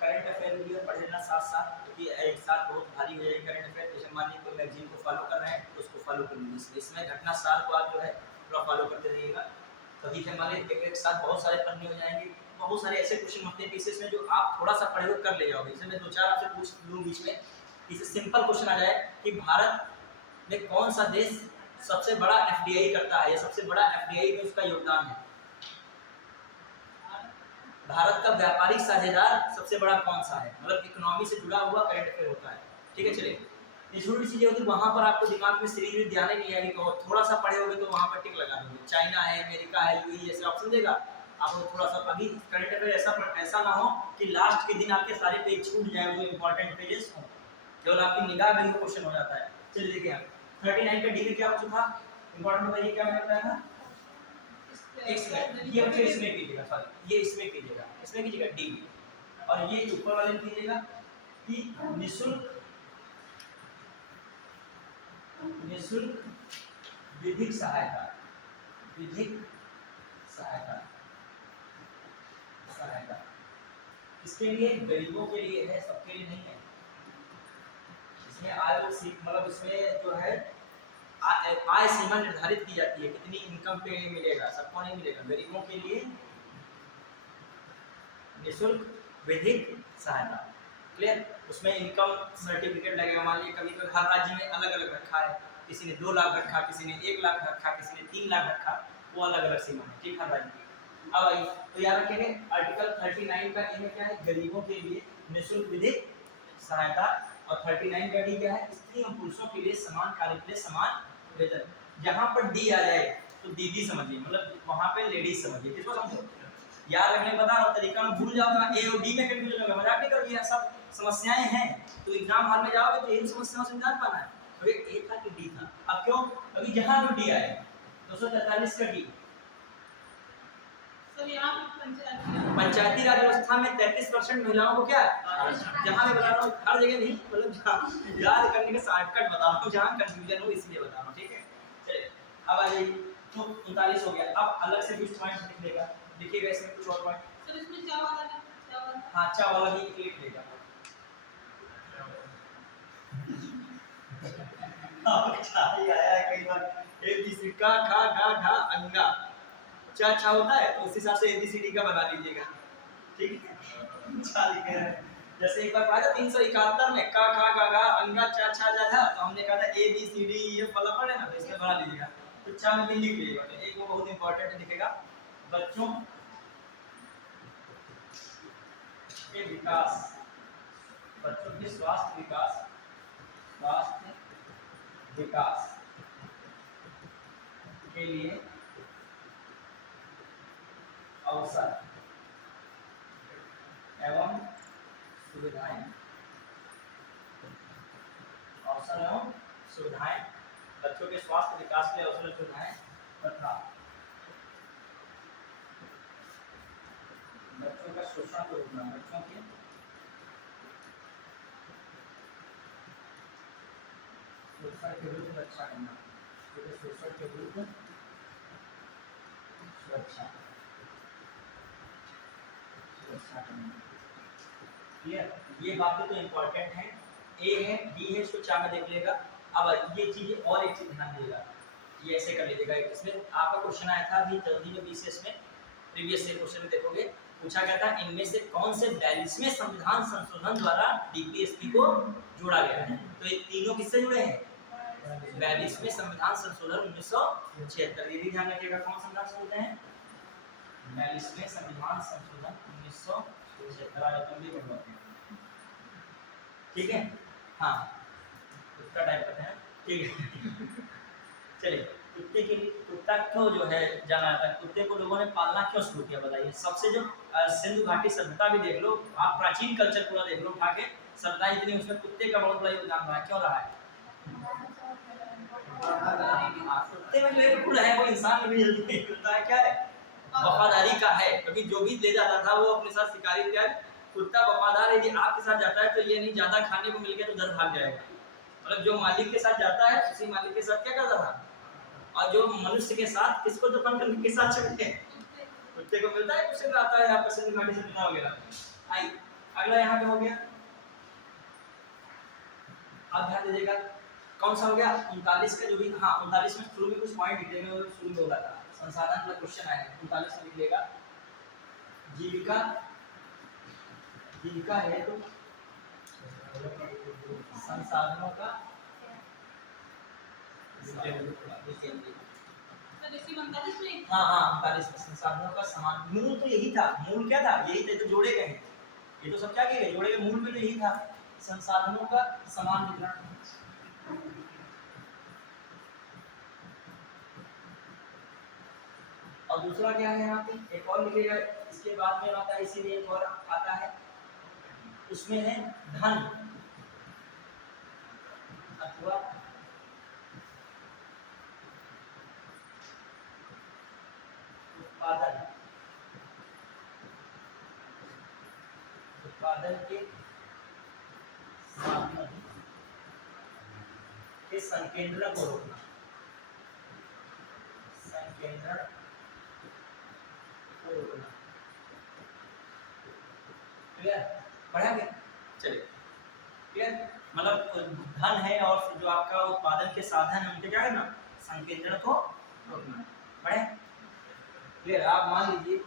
करंट अफेयर वीडियो पढ़ लेना साथ साथ, क्योंकि एक साथ बहुत भारी हो जाएगी करंट अफेयर। जैसे मान लीजिए कोई मैगजीन को फॉलो कर रहे हैं तो उसको फॉलो कर लीजिए, इसमें घटना सार को आप जो है थोड़ा फॉलो करते रहिएगा, तभी से मान लीजिए एक साथ बहुत सारे पन्ने हो जाएंगे। बहुत सारे ऐसे क्वेश्चन होते हैं पीसेस में जो आप थोड़ा सा पढ़े हुए कर ले जाओगे। जैसे मैं दो चार आपसे पूछ लूँ बीच में, इससे सिंपल क्वेश्चन आ जाए कि भारत में कौन सा देश सबसे बड़ा एफडीआई करता है, या सबसे बड़ा एफडीआई में उसका योगदान है, भारत का व्यापारिक साझेदार सबसे बड़ा कौन सा है, मतलब इकोनॉमी से जुड़ा हुआ करंट अफेयर होता है, ठीक है। चलिए ये छोटी चीजें होती है, वहां पर आपको दिमाग में सीरीज में ध्यान ही नहीं आएगी, तो थोड़ा सा पढ़े होगे तो वहां पर टिक लगा दोगे, चाइना है, अमेरिका है, यूएई, ऐसे ऑप्शन देगा आपको थोड़ा सा। अभी करंट अफेयर ऐसा ना हो कि लास्ट के दिन आपके सारे पेज छूट जाए, जो इंपॉर्टेंट पेजेस हो, केवल आपकी निगाह गई हो क्वेश्चन हो जाता है। चलिए देखिए 39 का डी में क्या पूछा था, इंपॉर्टेंट बताइए क्या करता है ना, ये बच्चे इसमें कीजिएगा, सॉरी ये इसमें कीजिएगा, इसमें कीजिएगा डी, और ये ऊपर वाले में कीजिएगा कि निःशुल्क विधिक सहायता, विधिक सहायता, सहायता इसके लिए गरीबों के लिए है, सबके लिए नहीं है। इसमें आय मतलब इसमें जो है आय सीमा निर्धारित की जाती है, कितनी इनकम पे मिलेगा, सबको नहीं मिलेगा, गरीबों के लिए निःशुल्क विधिक सहायता, क्लियर। उसमें इनकम सर्टिफिकेट लगेगा, मान लीजिए कभी कभी हर राज्य में अलग अलग रखा है, किसी ने 2 लाख रखा, किसी ने 1 लाख रखा, किसी ने 3 लाख रखा, वो अलग अलग सीमा है, ठीक, हर राज्य की। अब आइए तो याद रखेंगे आर्टिकल 39 का ए में क्या है, गरीबों के लिए निःशुल्क विधिक सहायता, और 39 का डी क्या है, स्त्री और पुरुषों के लिए समान कार्य के लिए समान वेतन। जहाँ पर डी आ जाए तो दीदी समझिए, मतलब वहाँ पे लेडीज समझिए, किसको समझो, याद रखने बता रहा हूँ, तरीका में भूल जाओगे, ए और डी में कंफ्यूजन होगा, मजाक नहीं करो, ये सब समस्याएं हैं, तो एग्जाम हॉल में जाओगे तो इन समस्याओं से निजात पाना है। तो ये ए था कि डी था, अब क्यों, अभी जहाँ भी डी आए 243 का डी, पंचायती राज व्यवस्था में 33% महिलाओं को क्या, जहाँ मैं बता रहा हूँ हर जगह नहीं, मतलब याद करने का शॉर्टकट बता रहा हूँ, जहाँ कंफ्यूजन हो इसलिए बता रहा हूँ, ठीक है। चलिए अब आ जाइए, तो 39 हो गया, अब अलग से कुछ पॉइंट लिख लेगा, देखिएगा इसमें कुछ और पॉइंट, सर इसमें क्या वाला हाँ चा वाला भी एक लेगा, अच्छा ही आया है कई बार। ABCD का खा गा घा अंगा चा अच्छा होता है, तो उस हिसाब से ABCD का बना लीजिएगा, ठीक है। अच्छा लिखे हैं। जैसे एक बार पढ़ा था 371 में का खा गा घा अंगा चा छा जा था, तो हमने कहा था ABCD ये फला पड़े ना, तो इसमें बना लीजिएगा। तो चा में भी लिख लीजिएगा। तो एक वो बहुत इंपॉर्टेंट लिखेगा, बच्चों के विकास, बच्चों के स्वास्थ्य विकास, स्वास्थ्य विकास के लिए अवसर एवं सुविधाएं, अवसर एवं सुविधाएं, बच्चों के स्वास्थ्य विकास के लिए अवसर एवं सुविधाएं तथा बच्चों का शोषण को रोकना, बच्चों के शोषण के विरुद्ध रक्षा करना, शोषण के विरुद्ध सुरक्षा करना। क्लियर? ये बातें तो इम्पोर्टेंट हैं। ए है, बी है, इसको चार में देख लेगा। अब ये चीजें और एक चीज ध्यान देगा, ये ऐसे कर लीजिएगा। इसमें आपका क्वेश्चन आया था अभी जल्दी में BCS में, प्रीवियस ईयर क्वेश्चन में देखोगे, पूछा गया था इनमें से कौन से 42वें संविधान संशोधन द्वारा DPSP को जोड़ा गया है। तो ये तीनों किससे जुड़े हैं? 42वें संविधान संशोधन 1976। ये भी ध्यान रखिएगा, कौन संविधान संशोधन है? 42वें संविधान संशोधन 1976। ठीक है, हाँ उसका टाइप करते हैं, ठीक है। चलिए, कुत्ते के लिए, कुत्ता क्यों जो है जाना जाता है, कुत्ते को लोगों ने पालना क्यों शुरू किया बताइए। सबसे जो सिंधु घाटी सभ्यता भी देख लो आप, प्राचीन कल्चर पूरा देख लो उठा के, सभ्यता इतनी, उसमें कुत्ते का बहुत बड़ा योगदान रहा है। क्यों रहा है? कुत्ते में जो एक गुण है वो इंसान में भी जल्दी नहीं मिलता है, क्या है? वफादारी का है। क्योंकि जो भी ले जाता था वो अपने साथ शिकारी थे। कुत्ता वफादार है, यदि आपके साथ जाता है तो ये नहीं ज्यादा खाने को मिल गया तो उधर भाग जाएगा। मतलब जो मालिक के साथ जाता है उसी मालिक के साथ क्या करता था, और जो मनुष्य के साथ किसको दफन करने के साथ चलते हैं, कुत्ते को मिलता है, उसे आता है आपस में गाड़ी से बिना वगैरह। आई अगला यहाँ पे हो गया, अब ध्यान दीजिएगा कौन सा हो गया 39 का जो भी, हाँ 39 में शुरू में कुछ पॉइंट लिख देंगे, शुरू में होगा था संसाधन का क्वेश्चन आएगा। 39 में लिखिएगा जीविका, जीविका है तो संसाधनों का हाँ हाँ 39 में संसाधनों का समान, मूल तो यही था। मूल क्या था? यही थे तो जोड़े गए हैं, ये तो सब क्या किए गए, जोड़े गए। मूल में तो यही था, संसाधनों का समान वितरण। और दूसरा क्या है यहाँ पे, एक और लिखेगा, इसके बाद में आता है, इसीलिए एक और आता है, उसमें है धन अथवा उत्पादन, उत्पादन के साधन के संकेंद्रण को रोकना, संकेंद्रण को रोकना। क्लियर? पढ़ा गया? चलिए क्लियर, मतलब धन है और जो आपका उत्पादन के साधन है उनके क्या है ना, संकेंद्रण को रोकना। पढ़े? क्लियर? आप मान लीजिए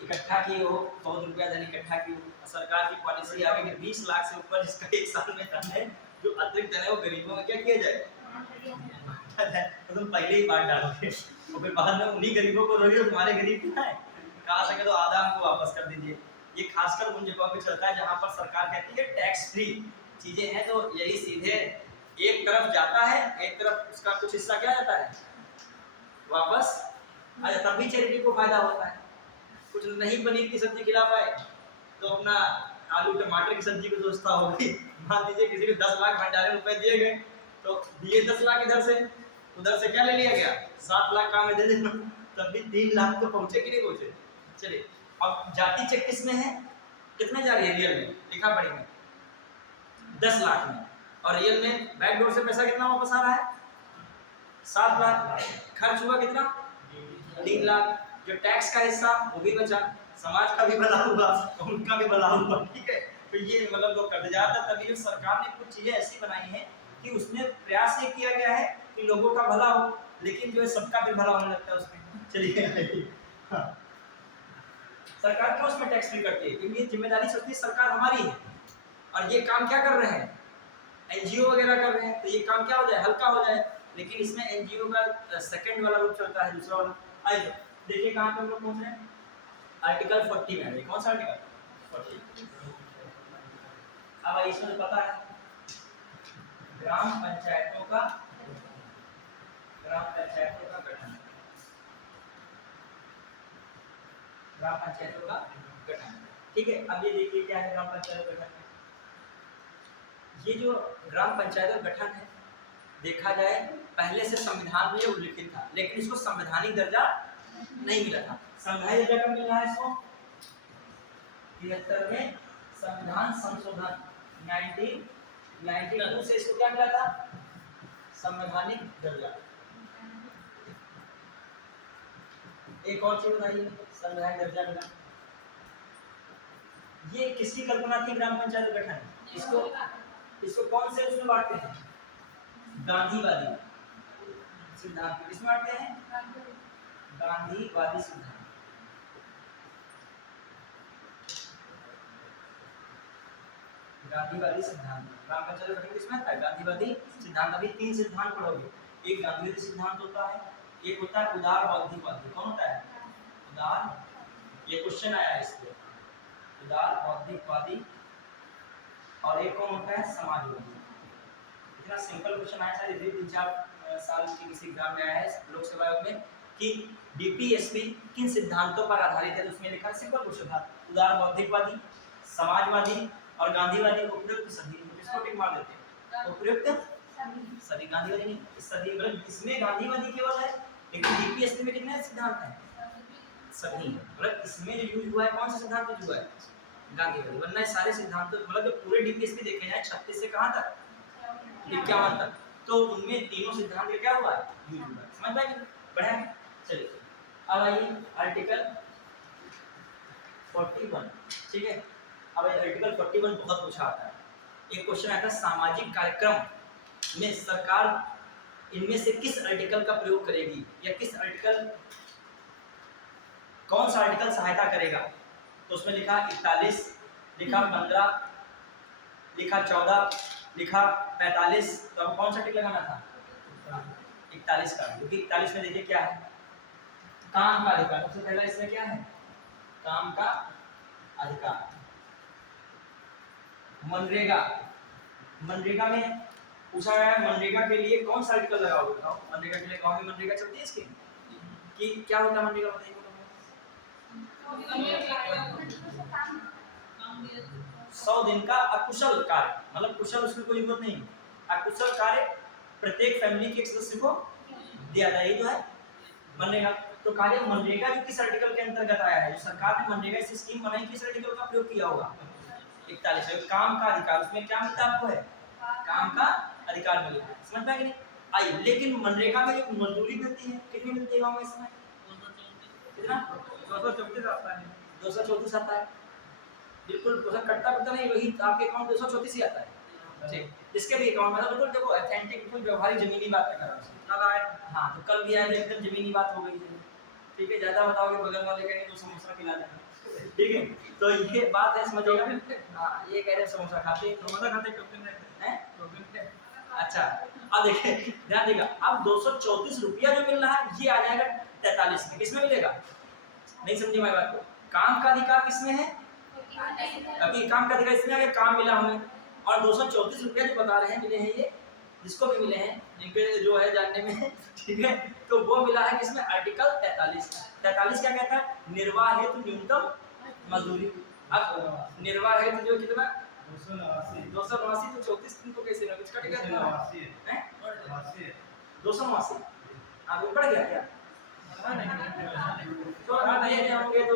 इकट्ठा किए हो 100 रुपया धन इकट्ठा किए हो, सरकार की पॉलिसी आ गई कि 20 लाख से ऊपर जिसका एक साल में धन है, जो अतिरिक्त धन है वो गरीबों में क्या किया जाए, तो तुम पहले ही बांट डालोगे, तो फिर बाद में उन्हीं गरीबों को दोगे, तुम्हारे गरीब क्या है, कहा सके तो आधा हमको वापस कर दीजिए। ये खासकर उन जगहों पे चलता है जहाँ पर सरकार कहती है टैक्स फ्री चीजें हैं, तो यही सीधे एक तरफ जाता है, एक तरफ उसका कुछ हिस्सा क्या जाता है वापस, तब भी चैरिटी को फायदा होता है। कुछ नहीं पनीर की सब्जी खिला पाए तो अपना आलू टमाटर की सब्जी की व्यवस्था होगी। मान लीजिए किसी को 10 लाख भंडारे रुपए दिए गए, तो दिए 10 लाख इधर से, उधर से क्या ले लिया गया 7 लाख काम में दे देना, तब भी 3 लाख तो पहुंचे कि नहीं पहुंचे। चलिए अब जाति चेक किसमें है, कितने जा रही है रियल में, लिखा पड़ेगा 10 लाख में, और रियल में बैकडोर से पैसा कितना वापस आ रहा है 7 लाख, खर्च हुआ कितना 3 लाख, जो टैक्स का हिस्सा वो भी बचा, समाज का भी भला हुआ और उनका भी भला हुआ। ठीक है, तो ये मतलब लोग करते जाता, तभी सरकार ने कुछ चीजें ऐसी बनाई हैं कि उसमें प्रयास ये किया गया है कि लोगों का भला हो, लेकिन जो है सबका भी भला होने लगता है उसमें। चलिए हाँ। सरकार क्यों उसमें टैक्स फ्री करती है? क्योंकि जिम्मेदारी सोचती है सरकार हमारी है, और ये काम क्या कर रहे हैं, एनजीओ वगैरह कर रहे हैं, तो ये काम क्या हो जाए, हल्का हो जाए। लेकिन इसमें एनजीओ का सेकंड वाला रूप चलता है, दूसरा वाला। आइए देखिए कहाँ पे हम लोग पहुंच रहे हैं, आर्टिकल 40 में। कौन सा आर्टिकल? 40। अब इसमें तो पता है ग्राम पंचायतों का गठन, ग्राम पंचायतों का गठन। ठीक है, अब ये देखिए क्या है ग्राम पंचायत गठन में। ये जो ग्राम पंचायत का गठन है, देखा जाए पहले से संविधान में उल्लिखित था, लेकिन इसको संवैधानिक दर्जा नहीं मिला था। संवैधानिक दर्जा कब मिला है इसको? 73 में संविधान संशोधन 1992 से इसको क्या मिला था? संवैधानिक दर्जा। एक और चीज बताइए, संवैधानिक दर्जा मिला, ये किसकी कल्पना थी ग्राम पंचायत गठन? इसको कौन से उसमें बांटते हैं? गांधीवादी सिद्धांत। किसमें बांटते हैं? गांधीवादी सिद्धांत। गांधीवादी सिद्धांत ग्राम पंचायत गठन किसमें था? गांधीवादी सिद्धांत। अभी 3 सिद्धांत पढ़ोगे, एक गांधीवादी सिद्धांत होता है, एक होता है उदार बौद्धिकवादी। कौन होता है? उदार, ये क्वेश्चन आया है इसलिए, उदार बौद्धिकवादी। और एक कौन होता है? समाजवादी। इतना सिंपल क्वेश्चन आया शायद 3-4 साल की किसी एग्जाम में आया है लोकसभा आयोग में कि डीपीएसपी किन सिद्धांतों पर आधारित है, तो उसमें लिखा सिंपल क्वेश्चन था, उदार बौद्धिकवादी, समाजवादी और गांधीवादी। उपयुक्त सभी, किसको टिक मार देते हैं? उपयुक्त सभी। गांधीवादी नहीं, सभी, मतलब इसमें गांधीवादी केवल है, लेकिन डीपीएसपी में कितने सिद्धांत हैं? सभी। मतलब इसमें जो यूज हुआ है, कौन सा सिद्धांत यूज हुआ है? गांधीवादी। वरना सारे सिद्धांत, मतलब जो पूरे डीपीएसपी देखे जाए 36 से कहां तक? 51 तक, तो उनमें तीनों सिद्धांत क्या हुआ है? यूज हुआ है। समझ पाएंगे? बढ़िया। चलिए अब आइए आर्टिकल 41। ठीक है, अब आर्टिकल 41 बहुत पूछा आता है। एक क्वेश्चन आता है, सामाजिक कार्यक्रम में सरकार इनमें से किस आर्टिकल का प्रयोग करेगी, या किस आर्टिकल, कौन सा आर्टिकल सहायता करेगा? तो उसमें लिखा 41, लिखा 15, लिखा 14, लिखा 45। तो अब कौन सा टिक लगाना था? 41 का, क्योंकि 41 में देखिए क्या है, काम का अधिकार। सबसे पहला इसमें क्या है? काम का अधिकार। मनरेगा, मनरेगा में पूछा गया है मनरेगा के लिए कौन सा आर्टिकल लगाओगे? बताओ, मनरेगा के लिए गांव में मनरेगा चलती है इसकी कि क्या होता है मनरेगा, बताइए। 100 दिन का अकुशल कार्य, मतलब कुशल उसमें कोई जरूरत नहीं, अकुशल कार्य प्रत्येक फैमिली के एक सदस्य को दिया जाए, जो है मनरेगा। तो कार्य मनरेगा जो किस आर्टिकल के अंतर्गत आया है? जो सरकार ने मनरेगा से स्कीम बनाई, किस आर्टिकल का प्रयोग किया होगा? 41। काम का अधिकार, उसमें क्या मिलता है आपको? है काम का अधिकार मिलेगा। समझ पाएंगे नहीं? आइए, लेकिन मनरेगा में जो मजदूरी मिलती है, कितनी मिलती है गाँव में इसमें? कितना? 234 आता है। 234 आता है, बिल्कुल कटता कटता नहीं, वही आपके अकाउंट 234 ही आता है। ठीक, इसके भी अकाउंट मतलब बिल्कुल देखो ऑथेंटिक, बिल्कुल व्यवहारिक जमीनी बात कर रहा हूं। कल आए, हाँ तो कल भी आए, एकदम जमीनी बात हो गई है। ठीक है, ज्यादा बताओगे बगल वाले कहेंगे तो समोसा खिला देना। ठीक है, तो ये बात है, समझिएगा। हाँ, ये कह रहे समोसा खाते, समोसा खाते हैं। अच्छा, अब देखिए ध्यान देगा, अब 234 रुपया जो मिल रहा है, ये आ जाएगा 43 में। किसमें मिलेगा? नहीं समझी हमारी बात को? काम का अधिकार किसमें है? अभी काम का अधिकार इसमें आ गया, काम मिला हमें, और 234 रुपया जो बता रहे हैं मिले हैं, ये जिसको भी मिले हैं, जिनके जो है जानने में, ठीक है, तो वो मिला है किसमें? आर्टिकल 43। 43 क्या कहता है? निर्वाह हेतु न्यूनतम मजदूरी। अब निर्वाह हेतु जो कितना? 289। तो 34 दिन को कैसे कुछ कट गया? 289 आगे बढ़ गया क्या? तो होंगे तो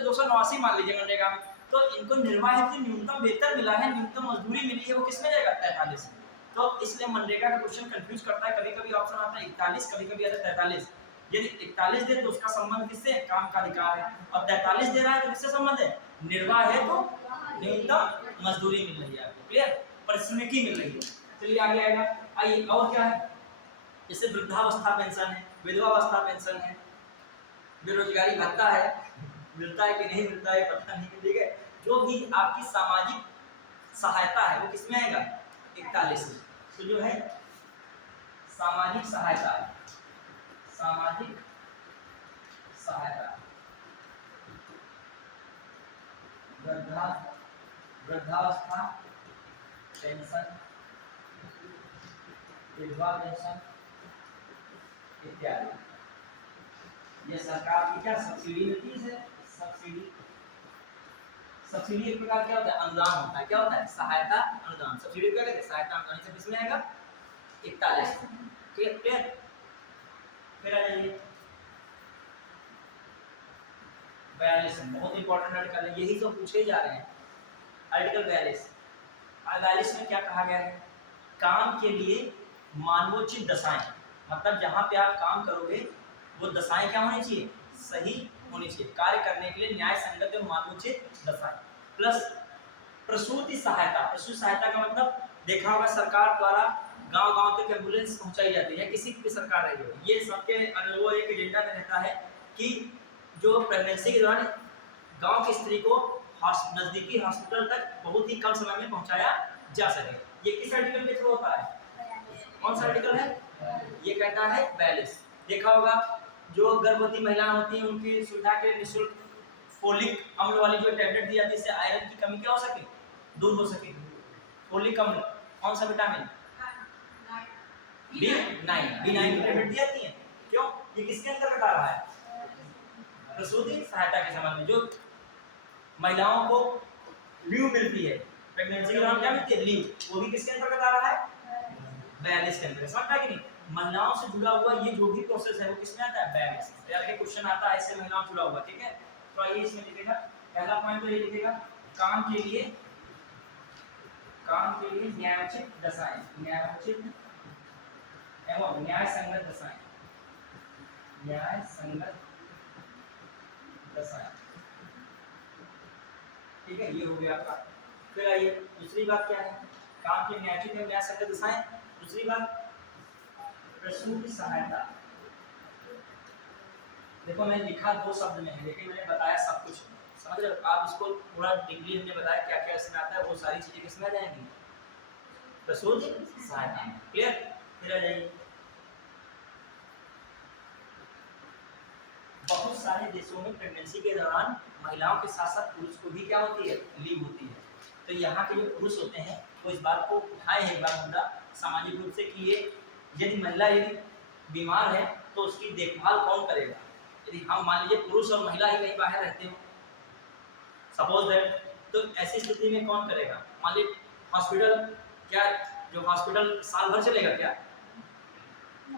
289 मान लीजिए मनरेगा में। तो इनको निर्वाह हेतु न्यूनतम वेतन मिला है, न्यूनतम मजदूरी मिली है, वो किसमें जाएगा? 43। तो इसलिए मनरेगा का क्वेश्चन कंफ्यूज करता है, कभी कभी ऑप्शन आता है 41, कभी कभी आता है 43। यदि 41 दे तो उसका संबंध किससे? काम का अधिकार है, और 43 दे रहा है तो किससे संबंध है? निर्वाह हेतु न्यूनतम मजदूरी मिल रही है आपको। क्लियर? परिश्रमिकी मिल रही है। चलिए आगे आएगा। आइए और क्या है, जैसे वृद्धावस्था पेंशन है, विधवावस्था पेंशन है, बेरोजगारी भत्ता है, मिलता है कि नहीं मिलता है पता नहीं, ठीक है। जो भी आपकी सामाजिक सहायता है वो किसमें आएगा, 41 में। तो जो है सामाजिक सहायता, सामाजिक सहायता, वृद्धावस्था पेंशन, विधवा पेंशन इत्यादि, ये सरकार की क्या सब्सिडी मिलती है। सब्सिडी, सब्सिडी एक प्रकार क्या होता है, अनुदान होता है। क्या होता है, सहायता अनुदान। सब्सिडी क्या कहते हैं, सहायता अनुदान। सब किसमें आएगा, 41। क्लियर। फिर आ जाइए 42, बहुत इंपॉर्टेंट आर्टिकल है, यही तो पूछे जा रहे हैं। आर्टिकल 42, 42 में क्या कहा गया है, काम के लिए मानवोचित दशाएं, मतलब जहां पे आप काम करोगे वो दशाएं क्या होनी चाहिए, सही होनी चाहिए। कार्य करने के लिए न्याय संगत और मानवोचित दशाएं। प्लस प्रसूति सहायता। प्रसूति सहायता का मतलब देखा होगा सरकार द्वारा गांव-गांव तक एम्बुलेंस पहुंचाई जाती है, किसी भी सरकार रही हो, ये सबके अनुभव एक एजेंडा में रहता है कि जो प्रेगनेंसी के दौरान गांव की स्त्री को नजदीकी हॉस्पिटल तक बहुत ही कम समय में पहुंचाया जा सके। ये किस आर्टिकल के थ्रू होता है, कौन सा आर्टिकल है, ये कहता है 42। देखा होगा जो गर्भवती महिलाएं होती हैं उनकी सुविधा के लिए निःशुल्क फोलिक अम्ल वाली जो टैबलेट दी जाती है, इससे आयरन की कमी क्या हो सके, दूर हो सके। फोलिक अम्ल कौन सा विटामिन, B9, B9 की टैबलेट दी जाती है। क्यों, ये किसके अंतर्गत आ रहा है, प्रसूति सहायता के संबंध में। जो महिलाओं को लीव मिलती है प्रेगनेंसी के दौरान, क्या मिलती है, लीव, वो भी किसके अंतर्गत आ रहा है, 42 के अंतर्गत। समझ कि नहीं, महिलाओं से जुड़ा हुआ ये जो भी प्रोसेस है वो किसमें आता है, 42। यार ये क्वेश्चन आता है इससे महिलाओं से जुड़ा हुआ, ठीक है। तो आइए इसमें लिखेगा, पहला पॉइंट तो ये लिखेगा, काम के लिए न्यायोचित दशाएं, न्यायोचित एवं न्याय संगत दशाएं, न्याय संगत दशाएं, ठीक है, ये हो गया आपका। फिर आइए दूसरी बात क्या है, काम के न्यायोचित एवं न्याय संगत दशाएं। दूसरी बात प्रसूति सहायता। देखो मैंने लिखा 2 शब्द में है, लेकिन मैंने बताया सब कुछ, समझ रहे हो। आप इसको पूरा डिग्री हमने बताया क्या क्या इसमें आता है, वो सारी चीजें किसमें आ जाएंगी, प्रसूति सहायता। क्लियर। फिर आ जाइए, बहुत सारे देशों में प्रेगनेंसी के दौरान महिलाओं के साथ साथ पुरुष को भी क्या होती है, लीव होती है। तो यहाँ के जो पुरुष होते हैं वो इस बात को उठाए हैं एक बार मुद्दा सामाजिक रूप से कि ये यदि महिला यदि बीमार है तो उसकी देखभाल कौन करेगा। यदि हम मान लीजिए पुरुष और महिला ही कहीं बाहर रहते हो, सपोज दैट, तो ऐसी स्थिति में कौन करेगा। मान लीजिए हॉस्पिटल, क्या जो हॉस्पिटल साल भर चलेगा क्या,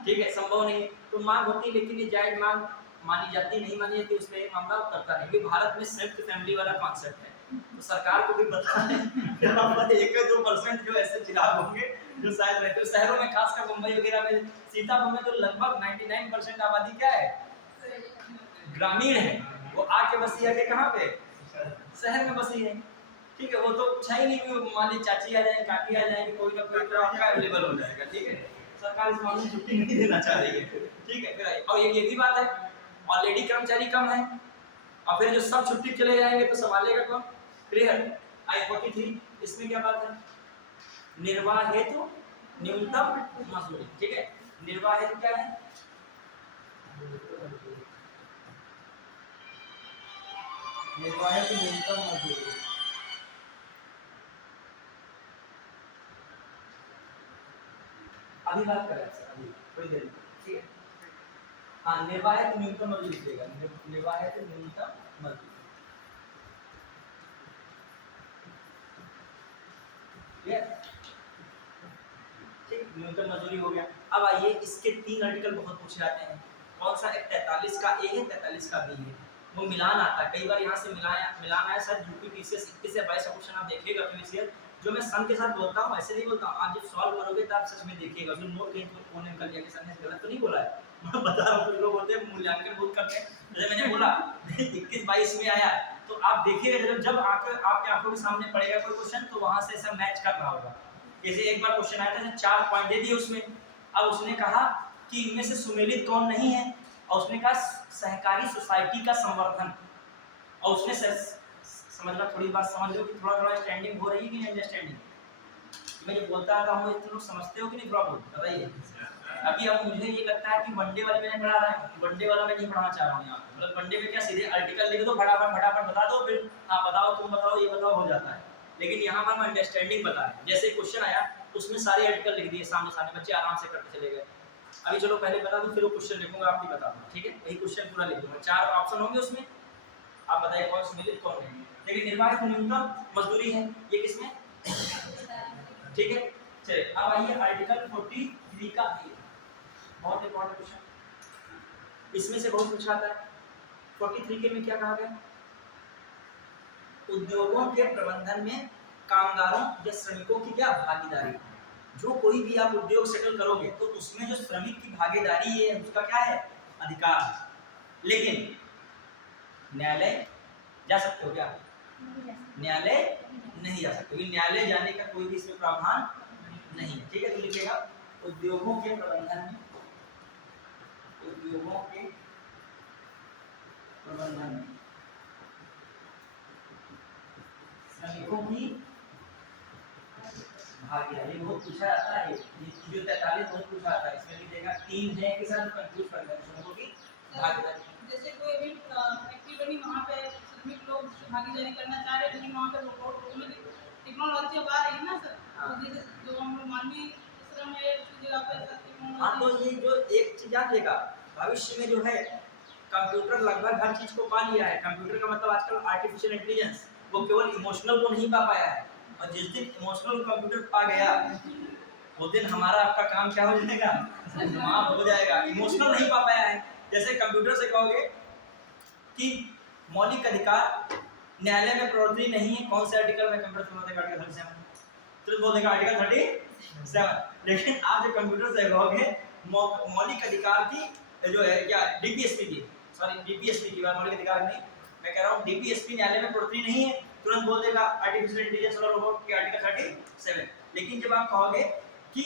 ठीक है, संभव नहीं। तो मांग होती, लेकिन ये जायज मांग मानी जाती नहीं मानी जाती, उसमें एक मामला उतरता नहीं। क्योंकि भारत में संयुक्त फैमिली वाला कॉन्सेप्ट है, तो सरकार को भी पता है यहाँ पर 1-2% जो ऐसे चिराग होंगे जो शायद रहते हो शहरों में, खासकर मुंबई वगैरह में, सीतापुर में तो लगभग 99% आबादी क्या है, ग्रामीण है। वो आके बसी है कहाँ पे, शहर में बसी है, ठीक है। वो तो कुछ ही नहीं कि मान लीजिए चाची आ जाएंगे, काकी आ जाएंगे, कोई ना कोई तो आपका अवेलेबल हो जाएगा, ठीक है। सरकार इस मामले में छुट्टी नहीं देना चाह रही है, ठीक है। फिर और ये भी बात है, ऑलरेडी कर्मचारी कम है और फिर जो सब छुट्टी चले जाएंगे तो संभालेगा कौन। क्लियर। I43 इसमें क्या बात है, निर्वाह हेतु न्यूनतम मजदूरी, ठीक है। निर्वाह हेतु क्या है, निर्वाह हेतु न्यूनतम मजदूरी। अभी बात करें सर, अभी थोड़ी देर, ठीक है। हाँ, निर्वाह हेतु न्यूनतम मजदूरी लिखिएगा, निर्वाह हेतु न्यूनतम मजदूरी, ठीक, न्यूनतम मजदूरी हो गया। अब आइए इसके 3 आर्टिकल बहुत पूछे जाते हैं। कौन सा, एक 43 का ए है, 43 का बी है, वो मिलान आता है कई बार, यहाँ से मिलान आया सर। यूपी पीसीएस 21 से 22 क्वेश्चन आप देखिएगा पीसीएस, जो मैं सन के साथ बोलता हूँ ऐसे नहीं बोलता हूँ, आप जब सॉल्व करोगे तो आप सच में देखिएगा, जो नोट कहीं तो कोने निकल जाएगा, सर ने गलत तो नहीं बोला है, मैं बता रहा हूँ। कुछ लोग होते हैं मूल्यांकन बहुत करते हैं, जैसे मैंने बोला 21-22 में आया, तो आप देखिएगा जब आकर आपके आंखों के सामने पड़ेगा कोई क्वेश्चन, तो वहाँ से ऐसा मैच कर रहा होगा, जैसे एक बार क्वेश्चन आया था, 4 पॉइंट दे दिए उसमें, अब उसने कहा कि इनमें से सुमेलित कौन नहीं है, और उसने कहा सहकारी सोसाइटी का संवर्धन, और उसने समझना, थोड़ी बात समझ लो कि थोड़ा थोड़ा स्टैंडिंग हो रही है कि नहीं अंडरस्टैंडिंग। मैं जो बोलता आता हूँ तुम लोग समझते हो कि नहीं, थोड़ा बहुत बताइए। अभी अब मुझे ये लगता है कि वनडे वाले में नहीं पढ़ा रहा है, वनडे वाला मैं नहीं पढ़ाना चाह रहा हूँ यहाँ पे। मतलब वनडे में क्या सीधे आर्टिकल लिख दो, फटाफट फटाफट बता दो, फिर हाँ बताओ तुम बताओ ये बताओ, हो जाता है। लेकिन यहाँ पर हम अंडरस्टैंडिंग बता रहे हैं। जैसे क्वेश्चन आया उसमें सारे आर्टिकल लिख दिए सामने सामने, बच्चे आराम से करते चले गए। अभी चलो पहले बता दूं, फिर वो क्वेश्चन लिखूंगा, आप भी बता दो, ठीक है। वही क्वेश्चन पूरा लिख दूंगा, 4 ऑप्शन होंगे उसमें, आप बताइए कौन सुमेलित कौन नहीं। देखिए निर्वाह न्यूनतम मजदूरी है, ये किसमें, ठीक है। चलिए अब आइए आर्टिकल 43 का ए, बहुत इंपॉर्टेंट क्वेश्चन, इसमें से बहुत पूछा आता है। 43 के में क्या कहा गया, उद्योगों के प्रबंधन में कामगारों या श्रमिकों की क्या भागीदारी। जो कोई भी आप उद्योग सेटल करोगे तो उसमें जो श्रमिक की भागीदारी है उसका क्या है, अधिकार। लेकिन न्यायालय जा सकते हो क्या, न्यायालय नहीं जा सकते, क्योंकि न्यायालय जाने का कोई भी इसमें प्रावधान नहीं है, ठीक है। तो लिखेगा उद्योगों के प्रबंधन में, उद्योगों के प्रबंधन में श्रमिकों की भागीदारी बहुत पूछा जाता है। ये जो 43 बहुत पूछा जाता है, इसमें लिखेगा 3 है के साथ कंफ्यूज कर देते हैं, श्रमिकों की भागीदारी। जैसे कोई भी फैक्ट्री बनी, वहाँ पे श्रमिक लोग भागीदारी करना चाह रहे हैं, लेकिन वहाँ पे रोबोट टेक्नोलॉजी अब आ रही है ना सर, हाँ। तो जैसे जो हम लोग मानवीय श्रम है उसकी जगह पे हाँ तो टेक्नोलॉजी। ये जो एक चीज याद रखिएगा, भविष्य में जो है कंप्यूटर लगभग हर चीज को पा लिया है। कंप्यूटर का मतलब आजकल आर्टिफिशियल इंटेलिजेंस, वो केवल इमोशनल को नहीं पा पाया है, और जिस दिन इमोशनल कंप्यूटर पा गया वो दिन हमारा आपका काम क्या हो जाएगा, समाप्त हो जाएगा। इमोशनल नहीं पा पाया है। जैसे कंप्यूटर से कहोगे कि मौलिक अधिकार न्यायालय में प्रवर्तनीय नहीं है, कौन से आर्टिकल में कंप्यूटर बोलेगा, आर्टिकल 37 तो बोलेगा आर्टिकल 37। लेकिन आप जो कंप्यूटर से कहोगे मौलिक अधिकार की जो है क्या, डीपीएसपी की, सॉरी डीपीएसपी की बात, मौलिक अधिकार नहीं मैं कह रहा हूँ, डीपीएसपी न्यायालय में प्रवर्तनीय नहीं है, तुरंत बोल देगा आर्टिफिशियल इंटेलिजेंस और रोबोट के आर्टिकल 37। लेकिन जब आप कहोगे कि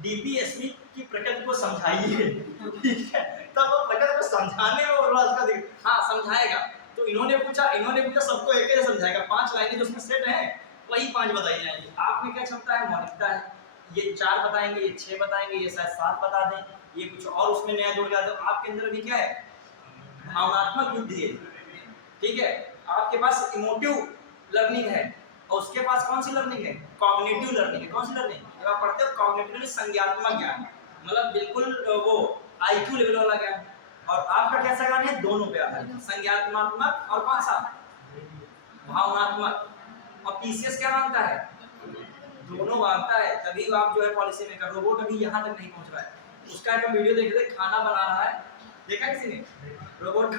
डीपीएसपी की प्रकृति को समझाइए, ठीक है, तब वो प्रकृति को समझाने में वो उसका हाँ समझाएगा। तो इन्होंने पूछा सबको एक ही समझाएगा, 5 लाइनें जो उसमें सेट है वही 5 बताई जाएंगी। आप में क्या क्षमता है, मौलिकता है, ये 4 बताएंगे, ये 6 बताएंगे, ये शायद 7 बता दें, ये कुछ और उसमें नया जोड़ गया। तो आपके अंदर भी क्या है, भावनात्मक बुद्धि है, ठीक है। आपके पास इमोटिव लर्निंग है, और उसके पास कौन सी लर्निंग है, कॉग्निटिव लर्निंग है। कौन सी लर्निंग, जब आप पढ़ते हो कॉग्निटिव संज्ञानात्मक ज्ञान, मतलब बिल्कुल वो आईक्यू लेवल वाला ज्ञान। और आपका कैसा ज्ञान है, दोनों पे आधारित, संज्ञानात्मक और कौन सा, भावनात्मक। और पीसीएस क्या मानता है, दोनों मानता है, तभी आप जो है पॉलिसी मेकर। रोबोट अभी यहाँ तक नहीं पहुँच रहा है, उसका एक वीडियो देख रहे, खाना बना रहा है, देखा किसी ने, रोबोट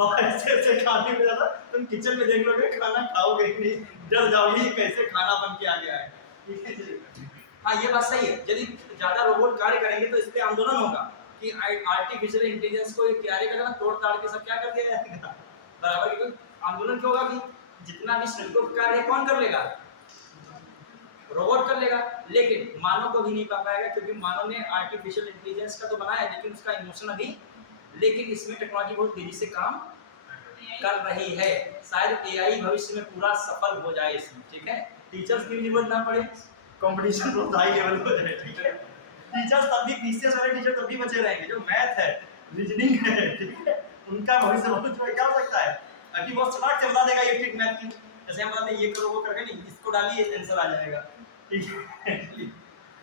और ऐसे ऐसे खाने में जाता, तुम किचन में देख लोगे खाना खाओगे नहीं, डर जाओगे कैसे खाना बन के आ गया है, ठीक है। हाँ ये बात सही है, यदि ज्यादा रोबोट कार्य करेंगे तो इस पे आंदोलन होगा कि आर्टिफिशियल इंटेलिजेंस को एक क्यारे का तोड़ ताड़ के सब क्या कर दिया जाएगा बराबर। क्योंकि आंदोलन क्यों होगा कि जितना भी श्रमिकों का कार्य कौन कर लेगा, रोबोट कर लेगा। लेकिन मानव को भी नहीं पा पाएगा, क्योंकि मानव ने आर्टिफिशियल इंटेलिजेंस का तो बनाया लेकिन उसका इमोशन अभी, लेकिन इसमें टेक्नोलॉजी बहुत तेजी से काम कर रही है। शायद एआई भविष्य में पूरा सफल हो जाए इसमें, ठीक है। टीचर्स की जरूरत ना पड़े, कंपटीशन बहुत हाई लेवल हो जाए, ठीक है। टीचर्स तब भी पीसीएस वाले टीचर तब भी बचे रहेंगे, जो मैथ है, रीजनिंग है, ठीक है, उनका भविष्य बहुत क्या हो सकता है, अभी बहुत स्मार्ट से बता देगा ये ट्रिक मैथ की। जैसे हम बताते हैं ये करो वो करके नहीं, इसको डालिए आंसर आ जाएगा, ठीक है।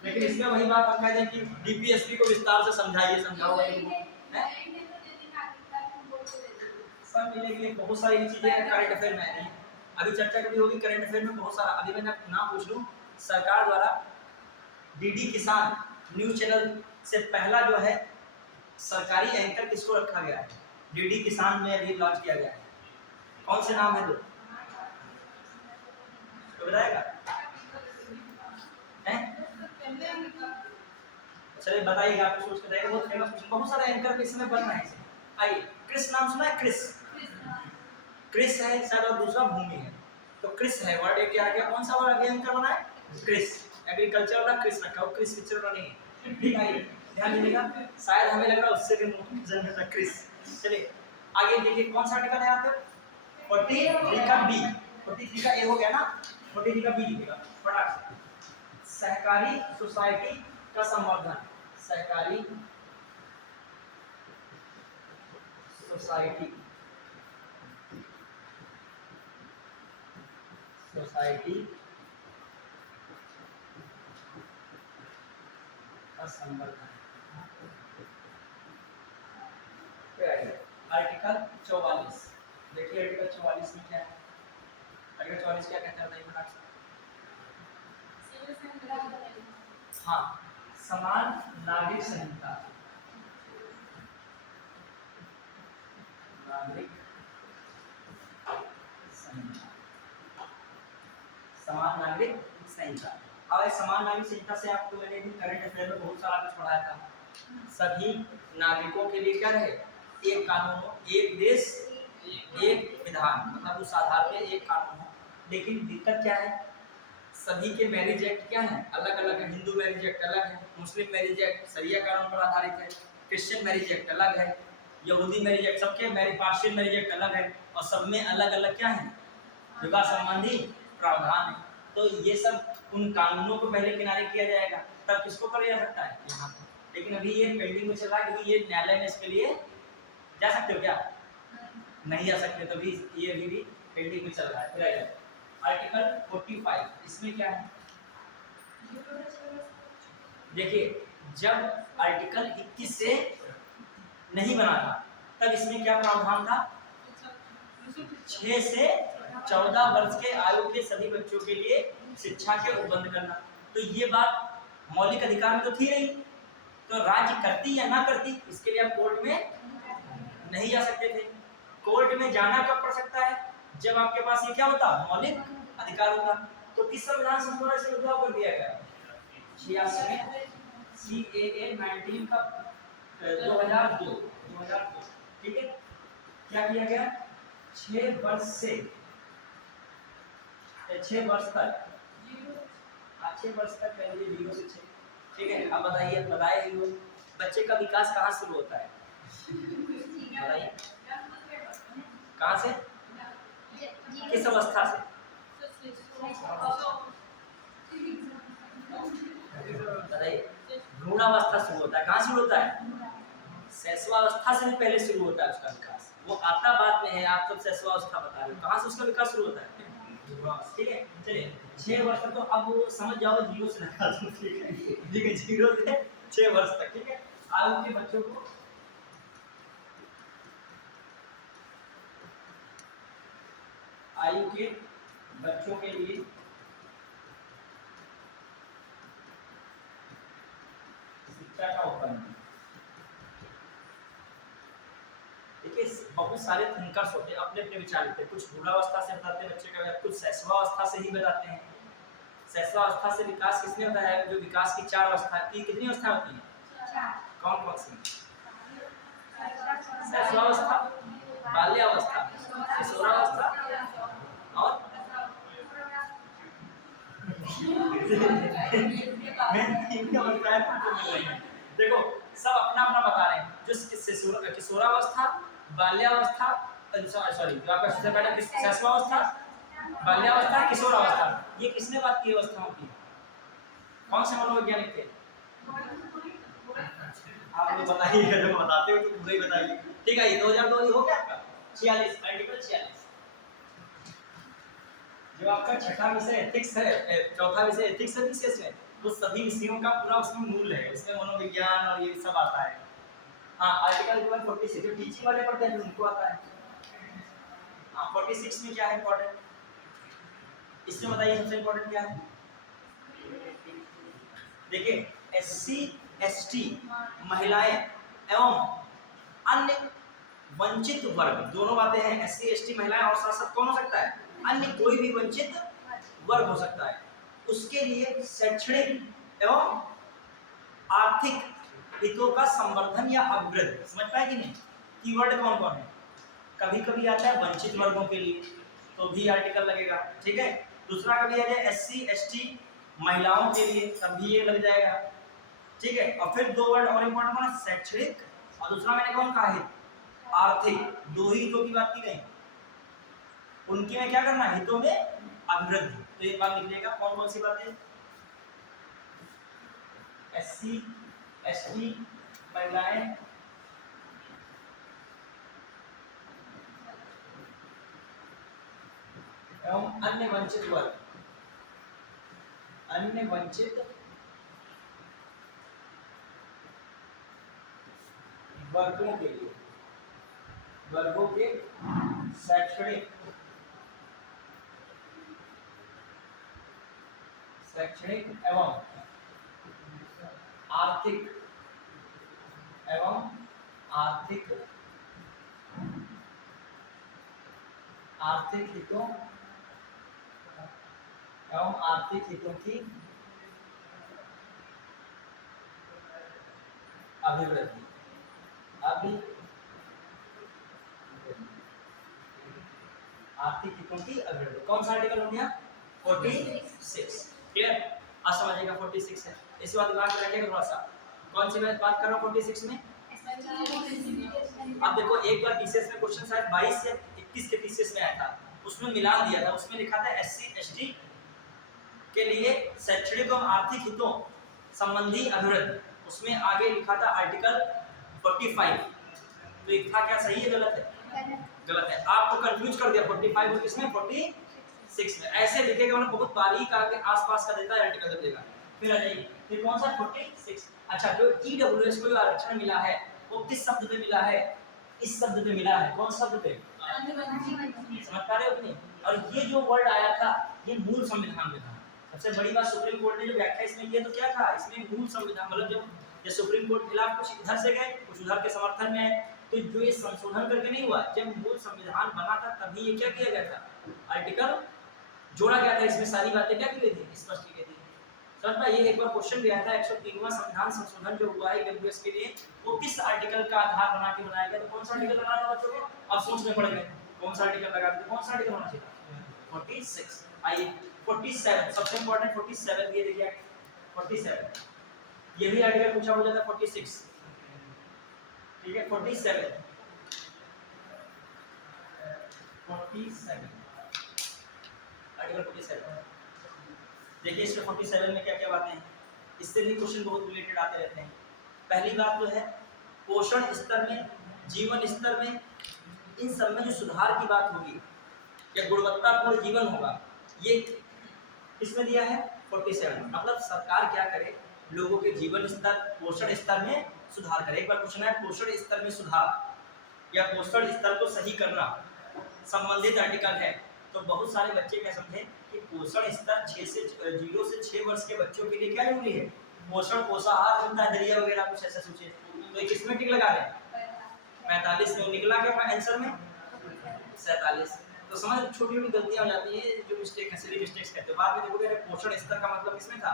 लेकिन इसमें वही बात हम कहते हैं कि डीपीएसपी को विस्तार से समझाइए, समझाओ सब मिलेंगे। बहुत सारी चीजें हैं करंट अफेयर में नहीं, अभी चर्चा कभी होगी करंट अफेयर में बहुत सारा। अभी मैंने नाम पूछ लूं, सरकार द्वारा डीडी किसान न्यूज चैनल से पहला जो है सरकारी एंकर किसको रखा गया है, डीडी किसान में अभी लॉन्च किया गया है, कौन से नाम है, दो तो बताएगा चलिए बताइएगा, आपको सोच के बताइएगा। बहुत फेमस क्वेश्चन, बहुत सारे एंकर इस समय बन रहे हैं। आइए, क्रिस नाम सुना है, क्रिस क्रिस है शायद, और दूसरा भूमि है। तो क्रिस है वर्ड, एक क्या आ गया, कौन सा वर्ड अभी एंकर बना है, क्रिस। एग्रीकल्चर वाला क्रिस रखा हो, क्रिस पिक्चर वाला नहीं है। ठीक है, ध्यान दीजिएगा, शायद हमें लग रहा है उससे भी कंफ्यूजन है क्रिस। चलिए आगे देखिए कौन सा आर्टिकल है यहाँ पे, 43 का बी, 43 का ए हो गया ना, 43 का बी लिखिएगा फटाक से। सहकारी सोसाइटी का संवर्धन, सहकारी सोसाइटी, सोसाइटी का संवर्धन। आर्टिकल 44 देखिए, आर्टिकल 44 में क्या है, आर्टिकल 44 क्या कहता है बताइए फटाक से। हाँ, समान नागरिक संहिता, नागरिक संहिता, समान नागरिक संहिता। अब इस समान नागरिक संहिता से आपको मैंने भी करंट अफेयर में बहुत सारा कुछ पढ़ाया था। सभी नागरिकों के लिए क्या रहे, एक कानून हो, एक देश एक विधान, मतलब उस आधार पे एक कानून हो। लेकिन दिक्कत क्या है, सभी के मैरिज एक्ट क्या है, अलग अलग है। हिंदू मैरिज एक्ट अलग है, मुस्लिम मैरिज एक्ट शरिया कानून पर आधारित है, क्रिश्चियन मैरिज एक्ट अलग है, यहूदी मैरिज एक्ट, सबके मैरिज पार्शियल मैरिज एक्ट अलग है, और सब में अलग अलग क्या है, विवाह संबंधी प्रावधान है। तो ये सब उन कानूनों को पहले किनारे किया जाएगा, तब किसको कर जा सकता है यहाँ। लेकिन अभी ये पेंडिंग में चल रहा है, क्योंकि ये न्यायालय में इसके लिए जा सकते हो क्या, नहीं जा सकते, तभी ये अभी भी पेंडिंग में चल रहा है। फिर आर्टिकल 45 इसमें क्या है, देखिए जब आर्टिकल 21 से नहीं बना था तब इसमें क्या प्रावधान था, 6 से 14 वर्ष के आयु के सभी बच्चों के लिए शिक्षा के उपबंध करना। तो ये बात मौलिक अधिकार में तो थी नहीं, तो राज्य करती या ना करती, इसके लिए आप कोर्ट में नहीं जा सकते थे। कोर्ट में जाना कब पड़ सकता है, जब आपके पास ये क्या होता, मौलिक अधिकार होता। तो किस संविधान संशोधन से बदलाव कर दिया गया, 86 में CAA 19 का 2002, ठीक है। क्या किया गया, 6 वर्ष से 6 वर्ष तक, 6 वर्ष तक पहले 0 से 6, ठीक है। अब बताइए बच्चे का विकास कहाँ शुरू होता है, बताइए कहाँ से, किस अवस्था से, बताइए। भ्रूणावस्था शुरू होता है, कहाँ शुरू होता है, शैशवावस्था से भी पहले शुरू होता है उसका विकास, वो आता बाद में है। आप सब शैशवावस्था बता रहे हो, कहाँ से उसका विकास शुरू होता है, ठीक है। चलिए 6 वर्ष तक, तो अब समझ जाओ 0 से लगा दो, ठीक है, 0 से 6 वर्ष तक, ठीक है। आयु के बच्चों को आयु के बच्चों के लिए शिक्षा का उपबंध। देखिए बहुत सारे थिंकर्स होते हैं, अपने अपने विचार लेते हैं, कुछ भ्रूणावस्था से बताते हैं बच्चे का, कुछ शैशवावस्था से ही बताते हैं। शैशवावस्था से विकास किसने बताया है, जो विकास की 4 अवस्था की, कितनी अवस्था होती है, कौन कौन सी, शैशवावस्था, बाल्यावस्था, किशोरावस्था और देखो सब अपना अपना बता रहे हैं, जो किशोरावस्था, बाल्यावस्था, सॉरी जो आपका शैशवावस्था, बाल्यावस्था, किशोरावस्था, ये किसने बात की अवस्था होती है, कौन से मनोवैज्ञानिक थे, आप लोग बताइए, जब बताते हो तो पूरा ही बताइए, ठीक है। ये 2002 हो गया आपका 46, आर्टिकल 46। जो आपका छठा विषय एथिक्स है, चौथा विषय एथिक्स है विशेष है, तो सभी विषयों का पूरा उसमें मूल है, इसमें मनोविज्ञान और ये सब आता है। हाँ आर्टिकल 46 जो टीचिंग वाले पढ़ते हैं उनको आता है। हाँ 46 में क्या है इंपॉर्टेंट, इसमें बताइए सबसे इंपॉर्टेंट क्या है। देखिए SC ST महिलाएं एवं अन्य वंचित वर्ग, दोनों बातें हैं, SC ST महिलाएं और साथ साथ कौन हो सकता है, अन्य कोई भी वंचित वर्ग हो सकता है, उसके लिए शैक्षणिक एवं आर्थिक हितों का संवर्धन या अभिवृद्धि। समझ पाए कि नहीं, कीवर्ड कौन कौन है, कभी कभी आता है वंचित वर्गों के लिए तो भी आर्टिकल लगेगा, ठीक है। दूसरा कभी आ जाए SC ST महिलाओं के लिए तब भी ये लग जाएगा, ठीक है। और फिर दो वर्ड और इम्पोर्टेंट होना, शैक्षणिक और दूसरा मैंने कौन कहा है, आर्थिक। दो ही हितों की बात की गई, उनके में क्या करना है, हितों में अभिवृद्धि। तो ये बात लिख लेगा, कौन कौन सी बातें, SC ST महिलाएं एवं अन्य वंचित वर्ग, अन्य वंचित वर्गों के लिए, वर्गों के शैक्षणिक एवं आर्थिक हितों की अभिवृद्धि। आर्थिक हितों की अभिवृद्धि। कौन सा आर्टिकल हो गया, 46। क्लियर, आज समझिएगा 46 है। इसी बात दिमाग में रखिएगा थोड़ा सा। कौन सी मैं बात कर रहा हूँ 46 में, अब देखो एक बार टीसीएस में क्वेश्चन शायद 22 या 21 के टीसीएस में आया था, उसमें मिलान दिया था, उसमें लिखा था SC ST के लिए शैक्षणिक और आर्थिक हितों संबंधी अभिवृद्धि, उसमें आगे लिखा था आर्टिकल 45। तो एक था, क्या सही है गलत है, गलत है, आपको कंफ्यूज कर दिया 45 और किसमें 46 में। ऐसे लिखेगा मतलब बहुत बारीक आगे आसपास का देता है आर्टिकल देगा। फिर आ जाइए, फिर कौन सा 46। अच्छा, जो EWS को आरक्षण मिला है वो किस शब्द पे मिला है, इस शब्द पे मिला है, कौन शब्द पे, समझ पा रहे हो कि नहीं। और ये जो वर्ड आया था ये मूल संविधान में था। सबसे बड़ी बात, सुप्रीम कोर्ट ने जो व्याख्या इसमें की तो क्या था, इसमें मूल संविधान, मतलब जब सुप्रीम कोर्ट खिलाफ कुछ इधर से गए, कुछ उधर के समर्थन में आए, तो जो ये संशोधन करके नहीं हुआ, जब मूल संविधान बना था तभी ये क्या किया गया था, आर्टिकल जोड़ा गया था। इसमें सारी बातें क्या की गई थी, स्पष्ट की गई थी। समझ में, ये एक बार क्वेश्चन भी आया था 103वां संविधान संशोधन जो हुआ है EWS के लिए, वो किस आर्टिकल का आधार बना के बनाया गया, तो कौन सा आर्टिकल लगा था बच्चों को, अब सोचने पड़ गए कौन सा आर्टिकल लगा, कौन सा आर्टिकल होना चाहिए, 46। आइए 47 सबसे इंपॉर्टेंट 47, ये देखिए 47, ये भी आर्टिकल पूछा हो जाता 46, ठीक है। 47 आर्टिकल 47 देखिए, इसमें 47 में क्या क्या बातें हैं, इससे भी क्वेश्चन बहुत रिलेटेड आते रहते हैं। पहली बात तो है पोषण स्तर में, जीवन स्तर में, इन सब में जो सुधार की बात होगी या गुणवत्तापूर्ण जीवन होगा, ये किसमें दिया है 47। मतलब सरकार क्या करे, लोगों के जीवन स्तर, पोषण स्तर में सुधार करे। एक बार पूछना है पोषण स्तर में सुधार या पोषण स्तर को सही करना संबंधित आर्टिकल है, तो बहुत सारे बच्चे क्या समझे कि पोषण स्तर 0 से 6 वर्ष के बच्चों के लिए क्या जरूरी है, पोषण, पोषाहार, दलिया वगैरह कुछ ऐसा सोचे। तो ये किसमें टिक लगा रहे, 45 में निकला क्या आंसर में 47। तो समझ, छोटी छोटी गलतियां हो जाती हैं जो मिस्टेक है, सिली मिस्टेक्स कहते हैं। बाद में देखोगे अरे पोषण स्तर का मतलब किसमें था,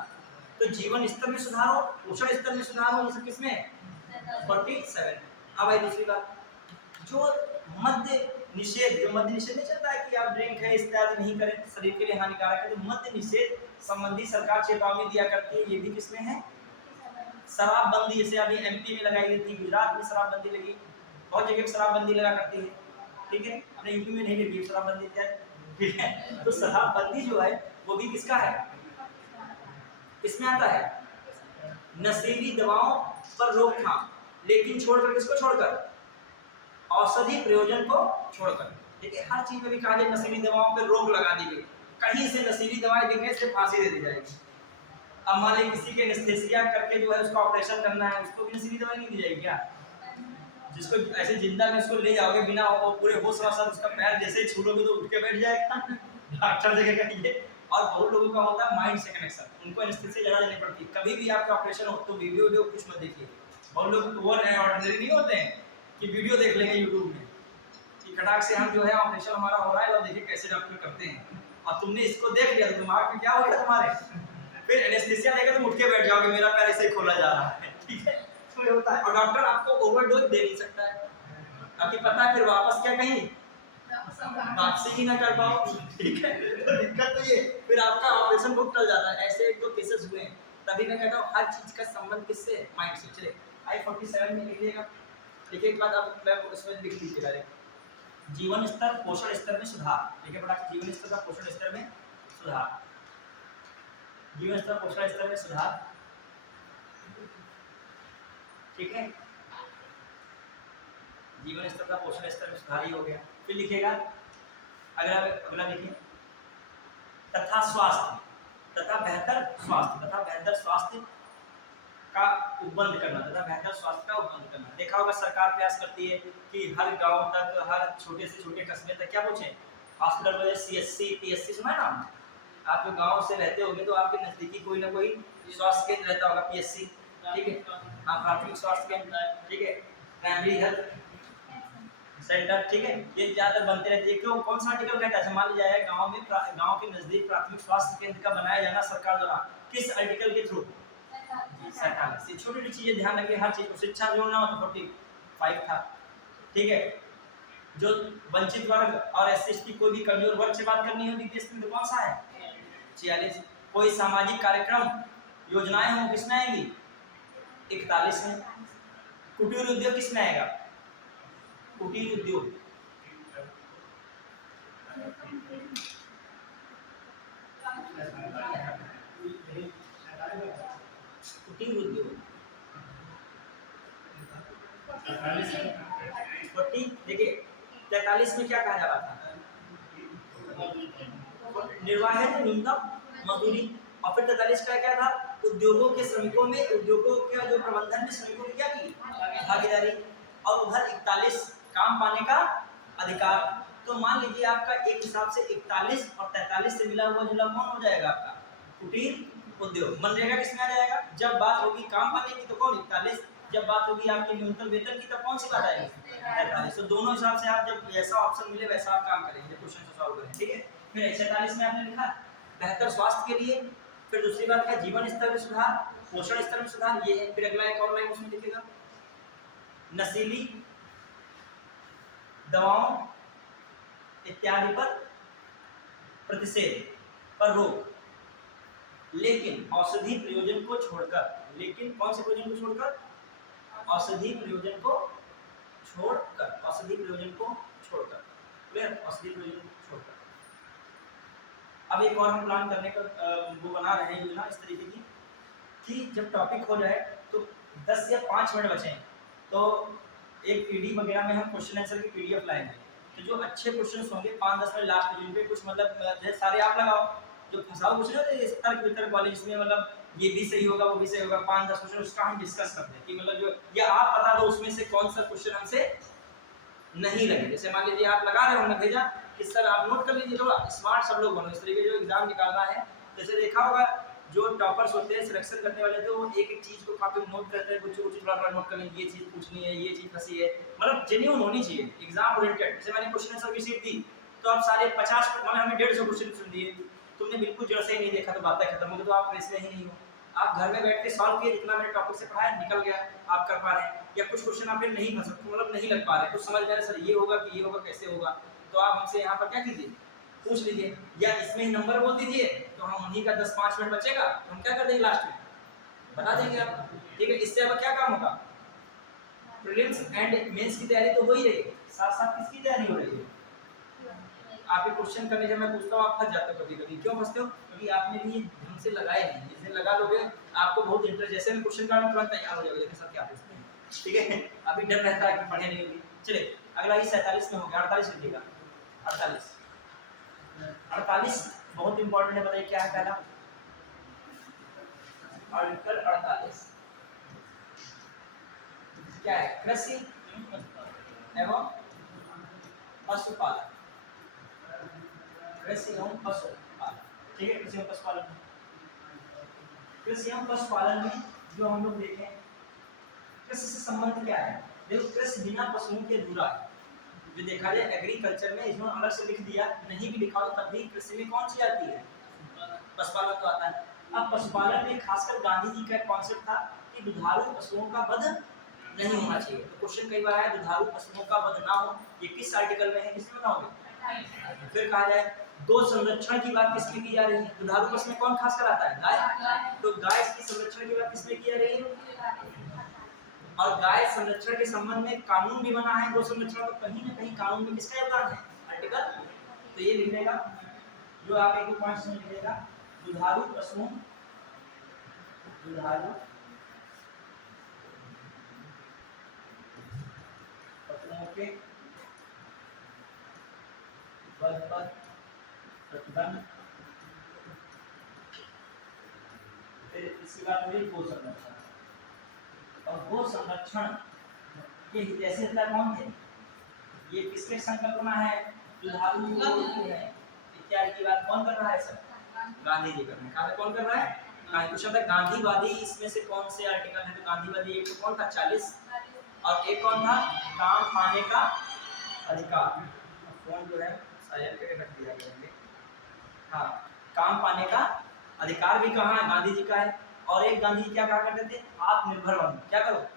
तो जीवन स्तर में सुधार हो, पोषण स्तर में सुधार हो, ये सब किसमें 47। अब आई दूसरी बात, जो मद्य निषेध, जो मद्य निषेध नहीं चलता है कि आप ड्रिंक है इत्यादि नहीं करें, शरीर के लिए हानिकारक है, तो मद्य निषेध संबंधी सरकार चेतावनी दिया करती है, ये भी किसमें है, शराबबंदी। जैसे अभी MP में लगाई गई थी, गुजरात में शराबबंदी लगी, बहुत जगह शराबबंदी लगा करती है, ठीक है, अपने यूपी में नहीं लगी शराबबंदी इत्यादि, ठीक है। तो शराबबंदी जो है वो भी किसका है, किसमें आता है, नशीली दवाओं पर रोकथाम, लेकिन छोड़कर किसको छोड़कर, औषधि प्रयोजन को छोड़कर। देखिए हर चीज में भी कहा जाए नशीली दवाओं पर रोक लगा दी गई, कहीं से नशीली दवाएं दिखने से फांसी दे दी जाएगी। अब मान लीजिए किसी के एनेस्थेसिया करके जो है उसका ऑपरेशन करना है, उसको भी नशीली दवाई नहीं दी जाएगी क्या, जिसको ऐसे जिंदा में उसको ले जाओगे बिना वो पूरे होश वाला, उसका पैर जैसे ही छूलोगे तो उठ के बैठ जाएगा, डॉक्टर जगह कहिए। और बहुत लोगों का होता है माइंड से कनेक्शन, उनको एनेस्थेसिया ज़्यादा देनी पड़ती है। कभी भी आपका ऑपरेशन हो तो वीडियो कुछ मत देखिए, और लोग ओवर ऑर्डिनरी नहीं होते हैं कि वीडियो देख लेंगे यूट्यूब में कि खटाक से हम जो है ऑपरेशन हमारा हो रहा है और देखिए कैसे डॉक्टर करते हैं, और तुमने इसको देख लिया तो दिमाग में क्या हो गया तुम्हारे, फिर एनेस्थेसिया लेकर तुम उठ के बैठ जाओगे, मेरा पैर ऐसे खोला जा रहा है, ठीक है, तो ये होता है। और डॉक्टर आपको ओवरडोज दे नहीं सकता है, अभी पता है, फिर वापस क्या कहीं वापसी ही ना कर पाओ, ठीक है, तो दिक्कत तो ये, फिर आपका ऑपरेशन बुक टल जाता है। ऐसे एक दो केसेस हुए हैं, तभी मैं कहता हूँ हर चीज का संबंध किससे है? माइंड से। चलिए I-47 में लिखिएगा, लिखिए एक बात आप मैं उसमें लिख लीजिएगा, जीवन स्तर पोषण स्तर में सुधार। देखिए बड़ा, जीवन स्तर का पोषण स्तर में सुधार, जीवन स्तर पोषण स्तर में सुधार, ठीक है, जीवन स्तर का पोषण स्तर में सुधार ही हो गया। फिर लिखिएगा अगला लिखिए, तथा स्वास्थ्य, तथा बेहतर स्वास्थ्य, तथा बेहतर स्वास्थ्य का उपबंध करना, तथा बेहतर स्वास्थ्य का उपबंध करना। देखा होगा सरकार प्रयास करती है कि हर गांव तक, हर छोटे से छोटे कस्बे तक क्या पहुंचे, हॉस्पिटल वजह CSC PSC सुना है नाम? आप जो गांव से रहते होंगे तो आपके नजदीकी कोई ना कोई स्वास्थ्य केंद्र रहता होगा, PSC, ठीक है, हाँ, प्राथमिक स्वास्थ्य केंद्र, ठीक है, प्राइमरी हेल्थ सेंटर, ठीक है, ये ज्यादा बनते रहते हैं। क्यों, कौन सा आर्टिकल कहता है? मान लीजिए जाए गांव में, गांव के नजदीक प्राथमिक स्वास्थ्य केंद्र का बनाया जाना सरकार द्वारा, किस आर्टिकल के थ्रू? सरकार से। छोटी छोटी चीजें ध्यान रखिए, हर चीज को शिक्षा जोड़ना हो तो 45 था, ठीक है, जो वंचित वर्ग और SC/ST कोई भी कमजोर वर्ग से बात करनी होगी देश में तो कौन सा है? 46। कोई सामाजिक कार्यक्रम योजनाएं हो किसमें आएगी? 41 में। कुटीर उद्योग किसमें आएगा? कुटीर उद्योग, कुटीर उद्योग 40। देखिए 43 में क्या कहा जा रहा था? निर्वाह न्यूनतम मजदूरी। और फिर 43 का क्या था? उद्योगों के श्रमिकों में, उद्योगों के जो प्रबंधन में श्रमिकों की क्या की भागीदारी। और उधर 41 काम पाने का अधिकार। तो मान लीजिए आपका एक हिसाब से 41 और 43 से मिला हुआ जुला कौन हो जाएगा आपका? कुटीर उद्योग। मनरेगा किसमें आ जाएगा? जब बात होगी काम पाने की तो कौन? 41। जब बात होगी आपके न्यूनतम वेतन की तब कौन सी बात आएगी? 43। तो दोनों हिसाब से आप जब जैसा ऑप्शन मिले वैसा आप काम करेंगे, क्वेश्चन को सॉल्व करें, ठीक है। फिर 46 में आपने लिखा बेहतर स्वास्थ्य के लिए। फिर दूसरी बात क्या? जीवन स्तर में सुधार, पोषण स्तर में सुधार, ये है। फिर अगला एक और लाइन उसमें लिखेगा नशीली दवाओं इत्यादि पर प्रतिषेध पर रोक, लेकिन औषधि प्रयोजन को छोड़कर। लेकिन कौन से प्रयोजन को छोड़कर? औषधि प्रयोजन को छोड़कर, औषधि प्रयोजन को छोड़कर, क्लियर? औषधि प्रयोजन को छोड़कर। अब एक और हम प्लान करने का वो बना रहे हैं योजना इस तरीके की कि जब टॉपिक हो जाए तो 10 या 5 मिनट बचे तो एक PD वगैरह में हम क्वेश्चन आंसर की PDF लाएंगे। तो जो अच्छे क्वेश्चन होंगे 5-10 मिनट लास्ट में, जिनपे कुछ मतलब सारे आप लगाओ, जो फंसाओ क्वेश्चन होते हैं तर्क वितर्क वाले, जिसमें मतलब ये भी सही होगा वो भी सही होगा, 5-10 क्वेश्चन उसका हम डिस्कस करते हैं कि मतलब जो, या आप बता दो उसमें से कौन सा क्वेश्चन हमसे नहीं लगे। जैसे मान लीजिए आप लगा रहे हो, हमने भेजा कि सर आप नोट कर लीजिए, थोड़ा स्मार्ट सब लोग बनो। इस तरीके जो एग्जाम निकालना है, जैसे देखा होगा जो टॉपर्स होते हैं सिलेक्शन करने वाले, तो वो एक एक चीज को काफी नोट करते हैं, कुछ कुछ थोड़ा नोट कर लेंगे, ये चीज पूछनी है, ये चीज फंसी है, मतलब जेन्युइन होनी चाहिए, एग्जाम ओरिएंटेड। जैसे मैंने क्वेश्चन आंसर की शीट दी तो आप सारे 50 मतलब हमें 150 क्वेश्चन सुन दिए, तुमने बिल्कुल जड़ से ही नहीं देखा तो बातें खत्म हो गई, तो आप रेस में ही नहीं हो। आप घर में बैठ के सॉल्व किए, जितना मैंने टॉपिक से पढ़ाया निकल गया, आप कर पा रहे हैं। या कुछ क्वेश्चन आप फिर नहीं फंस सकते, मतलब नहीं लग पा रहे, कुछ समझ में आ रहा सर ये होगा कि ये होगा, कैसे होगा, तो आप हमसे यहाँ पर क्या कीजिए, पूछ लीजिए, या इसमें ही नंबर बोल दीजिए, तो हम उन्हीं का 10-5 मिनट बचेगा तो हम क्या कर देंगे लास्ट में बता देंगे आपको, ठीक है। इससे अब क्या काम होगा? प्रीलिम्स एंड मेंस की तैयारी तो हो ही रही है, साथ साथ किसकी तैयारी हो रही है? आप ये क्वेश्चन करने जब मैं पूछता हूँ आप फंस जाते हो कभी कभी। क्यों फंसते हो? क्योंकि आपने भी ढंग से लगाए नहीं। जिस दिन लगा लोगे आपको बहुत इंटरेस्ट, जैसे मैं क्वेश्चन का तुरंत तैयार हो जाओगे, देखिए सर क्या पूछते हैं, ठीक है। अभी डर रहता है कि पढ़े नहीं होगी। चलिए अगला ही 47 में हो गया, 48 लिखिएगा। 48 बहुत इंपॉर्टेंट है, बताइए क्या है पहला? आर्टिकल 48 क्या है? कृषि एवं पशुपालन, कृषि एवं पशुपालन, ठीक है। कृषि एवं पशुपालन, कृषि एवं पशुपालन में जो हम लोग देखें कृषि से संबंध क्या है? देखो कृषि बिना पशुओं के अधूरा है। जो देखा जाए एग्रीकल्चर में इसमें अलग से लिख दिया, नहीं भी लिखा हो तब भी कृषि में कौन सी आती है? पशुपालन तो आता है। अब पशुपालन में खासकर गांधी जी का कॉन्सेप्ट था कि दुधारू पशुओं का वध नहीं होना चाहिए। तो क्वेश्चन कई बार आया दुधारू पशुओं का वध ना हो, ये किस आर्टिकल में है? किसमें ना होगा? फिर कहा जाए गौ संरक्षण की बात किसमें की जा रही है? दुधारू पशु में कौन खास कर आता है? गाय। तो गाय की संरक्षण की बात किसमें की जा रही है? और गाय संरक्षण के संबंध में कानून भी बना है गौ संरक्षण, तो कहीं ना कहीं कानून में किसका योगदान है? आर्टिकल। तो ये लिख लेगा, जो आप एक पॉइंट में लिखिएगा, दुधारू पशुओं के वध पर प्रतिबंध। फिर इसके बाद हुई गो संरक्षण, और गो संरक्षण के हितैषी कौन थे? ये किसके संकल्पना है? दुधारू है इत्यादि की बात कौन कर रहा है? सर गांधी जी कर रहे हैं। कहा कौन कर रहा है? पूछा था गांधीवादी इसमें से कौन से आर्टिकल है? तो गांधीवादी एक तो कौन था? 40, और एक कौन था? काम पाने का अधिकार। फोन जो है साइलेंट करके रख दिया करेंगे। हाँ, काम पाने का अधिकार भी कहाँ है? गांधी जी का है। और एक गांधी जी क्या कहा करते थे? आत्मनिर्भर बनो। क्या करो?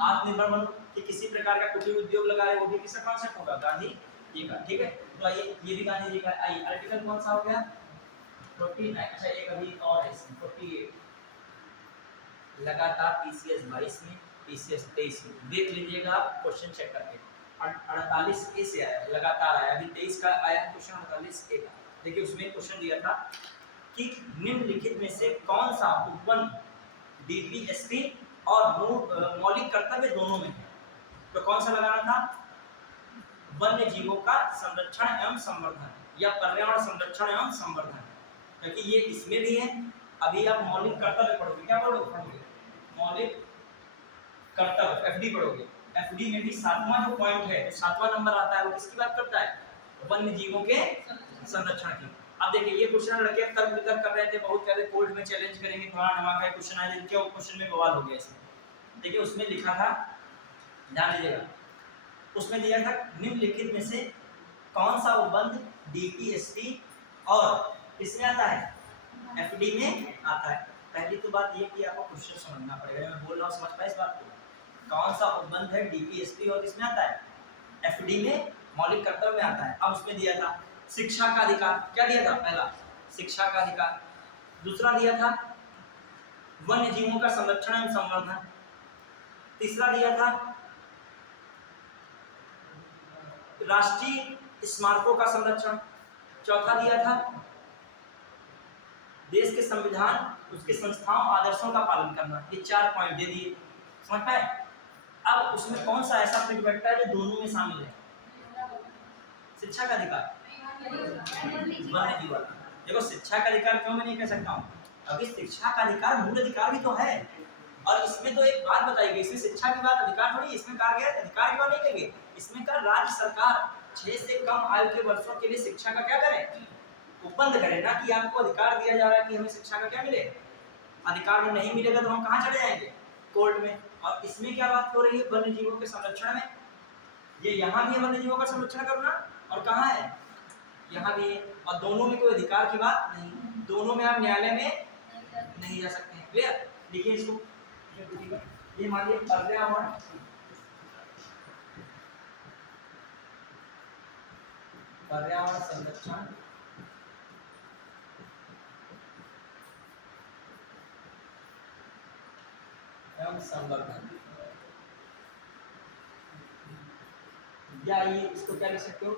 आत्मनिर्भर बनो। कि किसी प्रकार का कुटीर उद्योग लगा रहे, वो भी किसका कॉन्सेप्ट होगा? गांधी जी का। ठीक है, तो आइए ये भी गांधी जी का। आइए आर्टिकल कौन सा हो गया? 49। अच्छा एक अभी और है, 48 लगातार पीसीएस 22 में, पीसीएस 23 में देख लीजिएगा आप, क्वेश्चन चेक करके 48 ए से आया, लगातार आया। अभी 23 का आया क्वेश्चन 48 ए का। देखिए उसमें क्वेश्चन दिया था कि निम्नलिखित में से कौन सा उपवन डीपीएसपी और मौलिक कर्तव्य दोनों में है? तो कौन सा लगाना था? वन्य जीवों का संरक्षण एवं संवर्धन या पर्यावरण संरक्षण एवं संवर्धन, क्योंकि ये इसमें भी है। अभी आप मौलिक कर्तव्य पढ़ोगे। क्या पढ़ोगे? मौलिक कर्तव्य, एफडी पढ़ोगे। एफडी में भी 7वां जो पॉइंट है, 7वां नंबर आता है, वो किसकी बात करता है? वन्य जीवों के संरक्षण की। अब देखिए ये क्वेश्चन लड़के तर्क वितर्क कर रहे थे, बहुत सारे कोर्ट में चैलेंज करेंगे, थोड़ा नवा क्वेश्चन आया, क्यों क्वेश्चन में बवाल हो गया इसमें। देखिए उसमें लिखा था, ध्यान दीजिएगा, उसमें दिया था निम्नलिखित में से कौन सा उपबंध डीपीएसपी और किसमें आता है? एफडी में आता है। पहली तो बात ये कि आपको क्वेश्चन समझना पड़ेगा, मैं बोल रहा हूँ, समझ पाए इस बात को? कौन सा उपबंध है डीपीएसपी और किसमें आता है? एफडी में, मौलिक कर्तव्य में आता है। अब उसमें दिया था शिक्षा का अधिकार। क्या दिया था? पहला शिक्षा का अधिकार, दूसरा दिया था वन्य जीवों का संरक्षण एवं संवर्धन, तीसरा दिया था राष्ट्रीय स्मारकों का संरक्षण, चौथा दिया था देश के संविधान, उसके संस्थाओं आदर्शों का पालन करना। ये 4 पॉइंट दे दिए, समझ पाए? अब उसमें कौन सा ऐसा पॉइंट बैठता है जो दोनों में शामिल है? शिक्षा का अधिकार, वन्य जीवन। देखो शिक्षा का अधिकार क्यों मैं नहीं कह सकता हूँ? अभी शिक्षा का अधिकार मूल अधिकार भी तो है, और इसमें तो एक बात बताई गई, इसमें शिक्षा की बात अधिकार थोड़ी, इसमें कहा गया अधिकार की बात नहीं कही गई, इसमें कहा राज्य सरकार 6 से कम आयु के वर्षों के लिए शिक्षा का क्या करे? उपबंध करे, ना कि आपको अधिकार दिया जा रहा है कि हमें शिक्षा का क्या मिले? अधिकार में नहीं मिलेगा तो हम कहाँ चले जाएंगे? कोर्ट में। और इसमें क्या बात हो रही है? वन्य जीवों के संरक्षण में। ये यहाँ भी है वन्य जीवों का संरक्षण करना, और कहाँ है? यहाँ भी है। और दोनों में कोई अधिकार की बात नहीं, दोनों में आप न्यायालय में नहीं जा सकते हैं। क्लियर? लिखिए इसको। ये मानिए पर्यावरण संरक्षण एवं संवर्धन, या ये इसको क्या लिख सकते हो?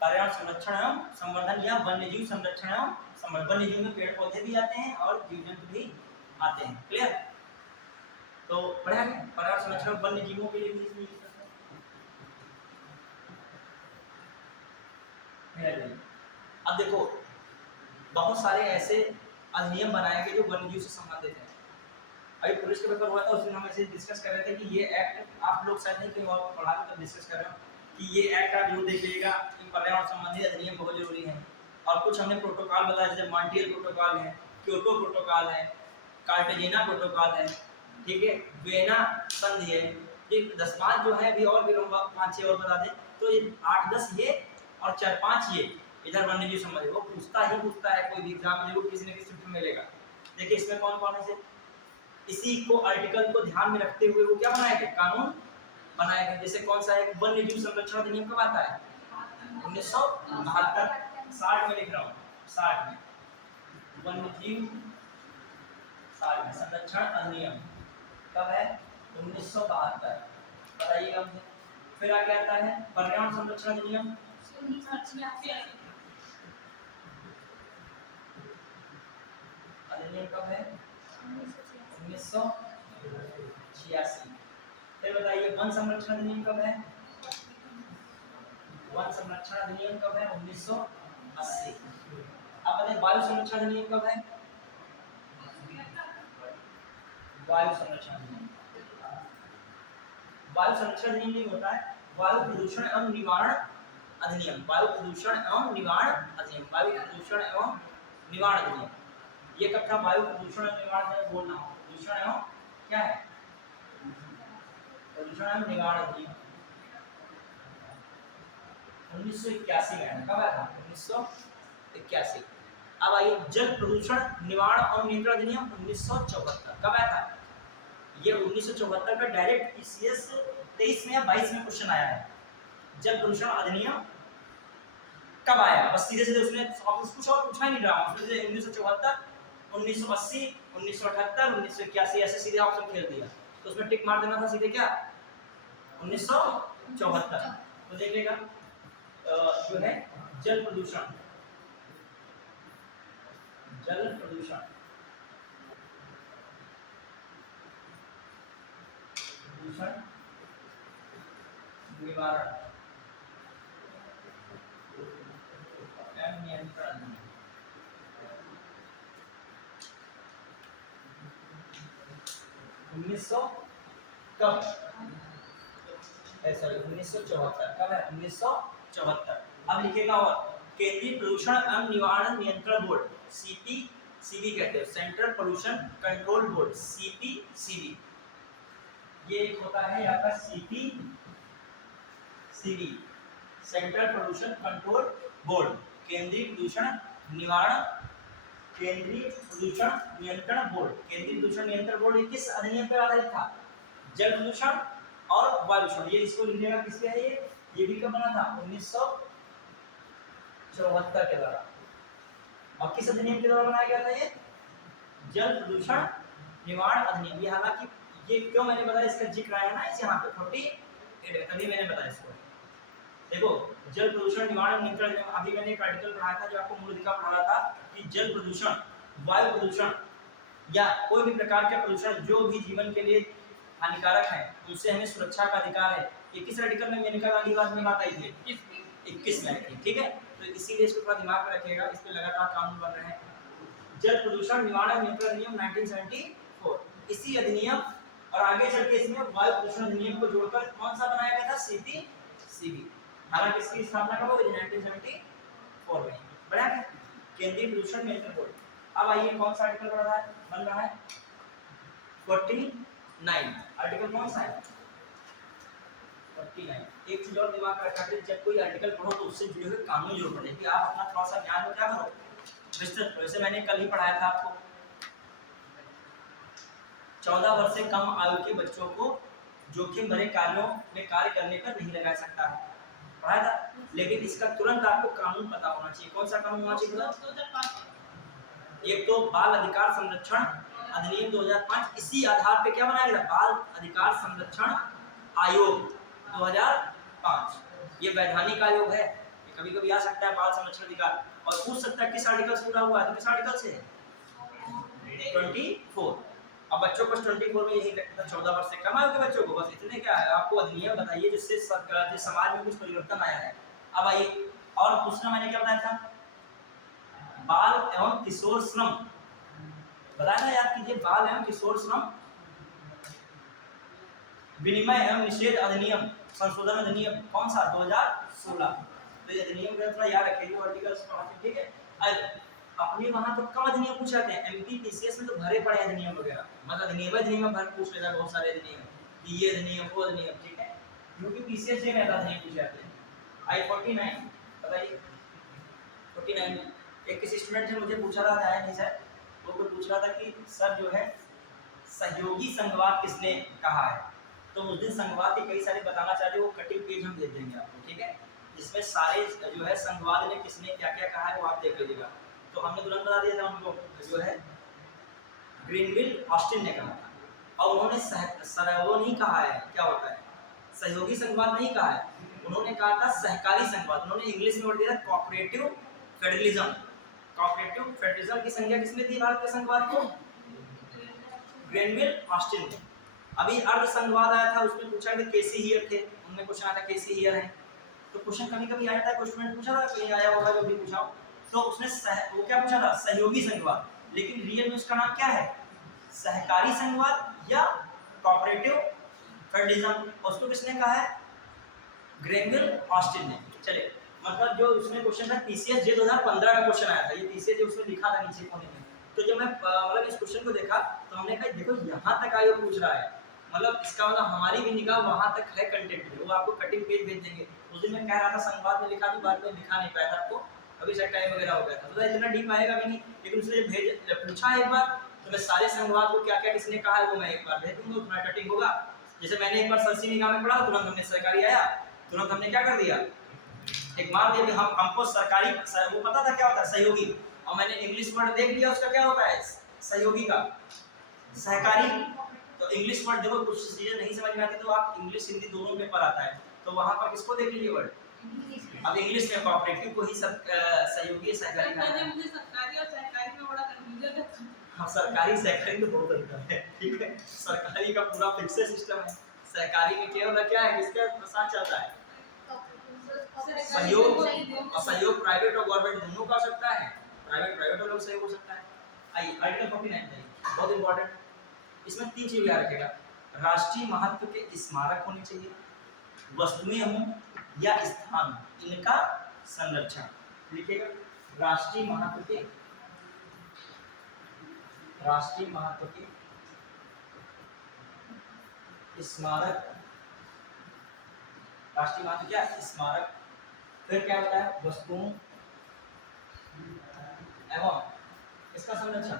पर्यावरण संरक्षण एवं संवर्धन या वन्यजीव संरक्षण एवं संवर्धन। वन्यजीव में पेड़ पौधे भी आते हैं और जीव जंतु भी आते हैं। क्लियर? तो पढ़ा है पर्यावरण संरक्षण वन्य जीवों के लिए भी इसमें। अब देखो बहुत सारे ऐसे अधिनियम बनाए गए जो वन्य जीव से संबंधित है। अभी पुलिस का पेपर हुआ था, उस दिन हम ऐसे डिस्कस कर रहे थे कि ये एक्ट, आप लोग शायद नहीं कहीं और पढ़ा तो डिस्कस कर रहे हो कि ये एक्ट आप जरूर देख लीजिएगा कि पर्यावरण संबंधी अधिनियम बहुत जरूरी है। और कुछ हमने प्रोटोकॉल बताया, जैसे मॉन्ट्रियल प्रोटोकॉल है, क्योटो प्रोटोकॉल है, कार्टेजेना प्रोटोकॉल है, ठीक है, वियना संधि है। ये 10-5 जो है, अभी और भी 5-6 और बता दें तो ये 8-10 ये और 4-5 ये इधर वन्य जीव संबंधी। वो पूछता है कोई भी एग्जाम में जरूर किसी न किसी में मिलेगा। देखिए इसमें कौन कौन है, इसी को आर्टिकल को ध्यान में रखते हुए वो क्या बनाए गए? कानून बनाए गए। जैसे कौन सा है? वन्य जीव संरक्षण अधिनियम कब आता है? 1972, 60 में लिख रहा हूँ, 60 में वन्य जीव 60 में संरक्षण अधिनियम कब है? 1972। बताइएगा मुझे। फिर आगे आता है पर्यावरण संरक्षण अधिनियम, अधिनियम कब है? 1986। फिर बताइए वन संरक्षण अधिनियम कब है? वन संरक्षण अधिनियम कब है? 1980। अब बताइए वायु संरक्षण अधिनियम कब है? वायु संरक्षण अधिनियम, वायु संरक्षण अधिनियम नहीं होता है, वायु प्रदूषण एवं निवारण अधिनियम, वायु प्रदूषण एवं निवारण अधिनियम, वायु प्रदूषण एवं निवारण अधिनियम। ये कब था? वायु प्रदूषण एवं निवारण अधिनियम बोलना हो, प्रदूषण एवं क्या है? प्रदूषण एवं निवारण अधिनियम 1981 में। कब आया था? 1981। अब आइए जल प्रदूषण निवारण और नियंत्रण अधिनियम 1974। कब आया था? ये 1974 का डायरेक्ट पीसीएस 23 में या 22 में क्वेश्चन आया है। जल प्रदूषण अधिनियम कब आया? बस सीधे सीधे उसने कुछ और पूछा ही नहीं रहा, उसने 1974, 1980, 1978, 1981 ऐसे सीधे ऑप्शन खेल दिया, तो उसमें टिक मार देना था सीधे क्या? 1974। तो देखिएगा जो है जल प्रदूषण, जल प्रदूषण प्रदूषण निवारण एवं नियंत्रण 1900 कब? सॉरी 1974। कब है? 1974। अब लिखेगा और केंद्रीय प्रदूषण एवं निवारण नियंत्रण बोर्ड, सीपीसीबी कहते हैं, central pollution control board, CPCB. ये एक होता है आपका CPCB, central pollution control board, केंद्रीय प्रदूषण निवारण, केंद्रीय प्रदूषण नियंत्रण बोर्ड। केंद्रीय प्रदूषण नियंत्रण बोर्ड किस अधिनियम पर आधारित था? जल प्रदूषण और वायु प्रदूषण। ये इसको लिखिएगा किसके है? ये भी कब बना था? 1974 के द्वारा। और किस अधिनियम के द्वारा बनाया गया था ये? जल प्रदूषण निवारण अधिनियम। ये हालांकि ये क्यों मैंने बताया, इसका जिक्र आया ना इस यहाँ पे 48, तभी मैंने बताया इसको। देखो जल प्रदूषण निवारण नियंत्रण, अभी मैंने एक आर्टिकल पढ़ाया था जो आपको मूलधिका पढ़ा था कि जल प्रदूषण, वायु प्रदूषण या कोई भी प्रकार का प्रदूषण जो भी जीवन के लिए हानिकारक है उनसे हमें सुरक्षा का अधिकार है। ये किस आर्टिकल में मेनका गांधी बाद में बात आई थी? 21 में आई थी। ठीक है, तो इसीलिए इसको थोड़ा दिमाग में रखिएगा, इस पे लगातार कानून बन रहे हैं। जल प्रदूषण निवारण नियंत्रण अधिनियम 1974, इसी अधिनियम और आगे चल के इसमें वायु प्रदूषण अधिनियम को जोड़कर कौन सा बनाया गया था? सीपीसीबी। हालांकि इसकी स्थापना कब हुई? 1974 में। बढ़िया है, केंद्रीय प्रदूषण नियंत्रण बोर्ड। अब आइए कौन सा आर्टिकल बन रहा है? 49। आर्टिकल कौन सा है? 49। एक चीज और दिमाग में रखा है, जब कोई आर्टिकल पढ़ो तो उससे जुड़े हुए कानून जरूर पढ़ें कि आप अपना थोड़ा सा ज्ञान क्या करो विस्तृत। वैसे मैंने कल ही पढ़ाया था आपको 14 वर्ष से कम आयु के बच्चों को जोखिम भरे कार्यों में कार्य करने पर नहीं लगा सकता है, पढ़ाया था। लेकिन इसका तुरंत आपको कानून पता होना चाहिए। कौन सा कानून होना चाहिए? एक तो बाल अधिकार संरक्षण अधिनियम 2005, इसी आधार पे क्या बनाया गया? बाल अधिकार संरक्षण आयोग 2005। ये वैधानिक आयोग है, ये कभी कभी आ सकता है बाल संरक्षण अधिकार, और पूछ सकता है किस आर्टिकल से जुड़ा हुआ है, तो किस आर्टिकल से? 24। अब बच्चों को 24 में यही लगता है 14 वर्ष से कम आयु के बच्चों को, बस इतने क्या है आपको अधिनियम बताइए जिससे समाज में कुछ परिवर्तन आया है। अब आइए और दूसरा मैंने क्या बताया था? बाल एवं किशोर श्रम, बताया ना, याद कीजिए। बाल एवं किशोर श्रम विनिमय एवं निषेध अधिनियम संशोधन अधिनियम कौन सा? 2016। तो ये अधिनियम का थोड़ा याद रखिए, आर्टिकल्स पढ़ाते। ठीक है, अपने वहां तो कम अधिनियम पूछ जाते हैं, एमपी पीसीएस में तो भरे पड़े अधिनियम वगैरह, मतलब अधिनियम भर पूछ लेता है बहुत सारे अधिनियम कि ये अधिनियम वो अधिनियम। ठीक है, यूपी पीसीएस में अधिनियम पूछ जाते हैं। I-49 बताइए। 49 एक किसी स्टूडेंट ने मुझे पूछा था, आया नहीं सर, वो पूछ रहा था कि सर जो है सहयोगी संघवाद किसने कहा है, तो उस दिन संघवाद के कई सारे बताना चाहते, वो कटिंग पेज हम दे देंगे आपको। ठीक है, इसमें सारे जो है संघवाद ने किसने क्या क्या कहा है वो आप देख लीजिएगा। तो हमने तुरंत बता दिया था उनको, जो है ग्रीनविल ऑस्टिन ने कहा था। और उन्होंने वो नहीं कहा है क्या होता है सहयोगी संघवाद नहीं कहा है, उन्होंने कहा था सहकारी संघवाद। उन्होंने इंग्लिश में वर्ड दिया था कोऑपरेटिव फेडरलिज्म। कोऑपरेटिव फेडरलिज्म की संज्ञा किसने दी भारत के संघवाद को? ग्रेनविल ऑस्टिन ने। अभी अर्ध संघवाद आया था, उसमें पूछा था केसी हियर थे, उनमें क्वेश्चन आया था केसी हियर है। तो क्वेश्चन कभी कभी आया था, क्वेश्चन पूछा था कहीं आया होगा जो भी पूछा हो, तो उसने वो क्या पूछा था सहयोगी संघवाद, लेकिन रियल में उसका नाम क्या है सहकारी संघवाद या कोऑपरेटिव फेडरलिज्म। उसको किसने कहा है? ग्रेनविल ऑस्टिन ने। चले मतलब जो उसमें क्वेश्चन था टीसीएस जे 2015 का क्वेश्चन आया था, ये टीसीएस जो उसमें लिखा था नीचे कोने में। तो जब मैं मतलब इस क्वेश्चन को देखा तो हमने कहा देखो यहाँ तक आयोग पूछ रहा है, मतलब इसका मतलब हमारी भी निगाह वहाँ तक है कंटेंट में, वो आपको कटिंग पेज भेज देंगे। उस दिन मैं कह रहा था संवाद में लिखा थी, बाद में लिखा नहीं पाया था आपको, अभी से टाइम वगैरह हो गया था, तो इतना डीप आएगा भी नहीं। लेकिन उसने भेज पूछा एक बार, तो मैं सारे संवाद को क्या क्या किसने कहा है वो मैं एक बार भेज दूंगा, तुम्हारा कटिंग होगा। जैसे मैंने एक बार सरसी निगाह में पढ़ा, तुरंत हमने सरकारी आया, तुरंत हमने क्या कर दिया एक मार दिया कि हमको सरकारी वो पता था क्या होता है सहयोगी, और मैंने इंग्लिश वर्ड देख लिया उसका क्या होता है सहयोगी का सहकारी। तो इंग्लिश वर्ड देखो कुछ चीजें नहीं समझ में आती तो आप इंग्लिश हिंदी दोनों पेपर आता है, तो वहां पर किसको देख लीजिए वर्ड, अब इंग्लिश में कोऑपरेटिव को ही सब सहयोगी सहकारी का है। मुझे सरकारी और सहकारी में बड़ा कंफ्यूजन है। हाँ सरकारी सहकारी तो बहुत अंतर है, ठीक है। सरकारी का पूरा फिक्स सिस्टम है, सहकारी में केवल क्या है किसका साथ चलता है सहयोग, और सहयोग प्राइवेट और गवर्नमेंट दोनों का हो सकता है, प्राइवेट और लोग सहयोग हो सकता है। आइए आर्टिकल 49 बहुत इंपॉर्टेंट, इसमें 3 चीज याद रखेगा, राष्ट्रीय महत्व के स्मारक होने चाहिए, वस्तुएं हों या स्थान इनका संरक्षण। लिखिएगा राष्ट्रीय महत्व के स्मारक, राष्ट्रीय महत्व क्या स्मारक, फिर क्या होता है वस्तुओं एवं इसका संरक्षण,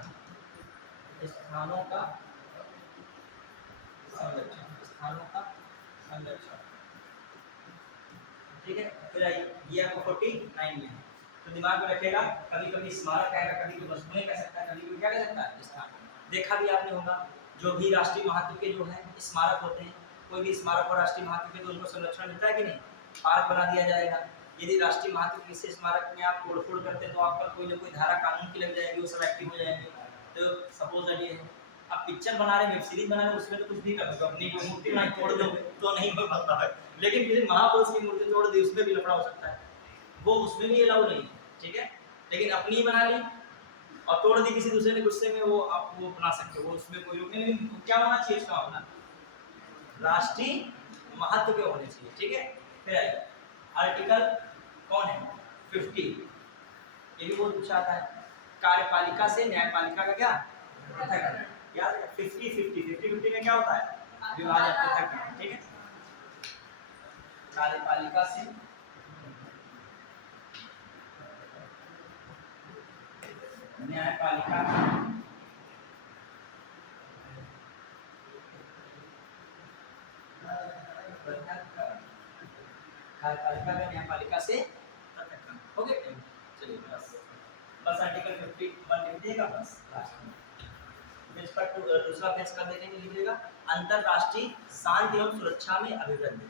स्थानों का संरक्षण, ठीक है। फिर ये आपको 49 में है, तो दिमाग में रखेगा, कभी कभी स्मारक आएगा, कभी कभी वस्तुएं कह सकता है, कभी कभी क्या कह सकता है स्थान। देखा भी आपने होगा जो भी राष्ट्रीय महत्व के जो है स्मारक होते हैं, कोई भी स्मारक और राष्ट्रीय महत्व के तो उनको संरक्षण मिलता है कि नहीं, पार्क बना दिया जाएगा। यदि राष्ट्रीय महत्व के किसी स्मारक में आप तोड़फोड़ करते हैं तो आप पर कोई ना कोई धारा कानून की लग जाएगी, वो सब एक्टिव हो जाएंगे। तो सपोज ये है आप पिक्चर बना रहे हैं, वेब सीरीज बना रहे हैं, उसमें तो कुछ भी कर दो, अपनी कोई मूर्ति बनाई तोड़ दोगे तो नहीं हो सकता है, लेकिन किसी महापुरुष की मूर्ति तोड़ दी उसमें भी लफड़ा हो सकता है, वो उसमें भी अलाउ नहीं है, ठीक है। लेकिन अपनी बना ली और तोड़ दी किसी दूसरे ने गुस्से में, वो आप वो बना सकते हो, वो उसमें कोई रोक नहीं। लेकिन क्या होना चाहिए उसका अपना राष्ट्रीय महत्व के होने चाहिए, ठीक है। फिर आर्टिकल कौन है 50, ये भी बहुत पूछा आता है, कार्यपालिका से न्यायपालिका का क्या पृथक, याद है 50-50 में क्या होता है विभाजन पृथक, ठीक है। कार्यपालिका से न्यायपालिका कार्यपालिका का न्यायपालिका से पृथक हो गया। चलिए बस आर्टिकल 51 लिख देगा बस लास्ट में। पेज पर दूसरा पेज कर देने के लिए लिखिएगा अंतरराष्ट्रीय शांति एवं सुरक्षा में अभिवृद्धि।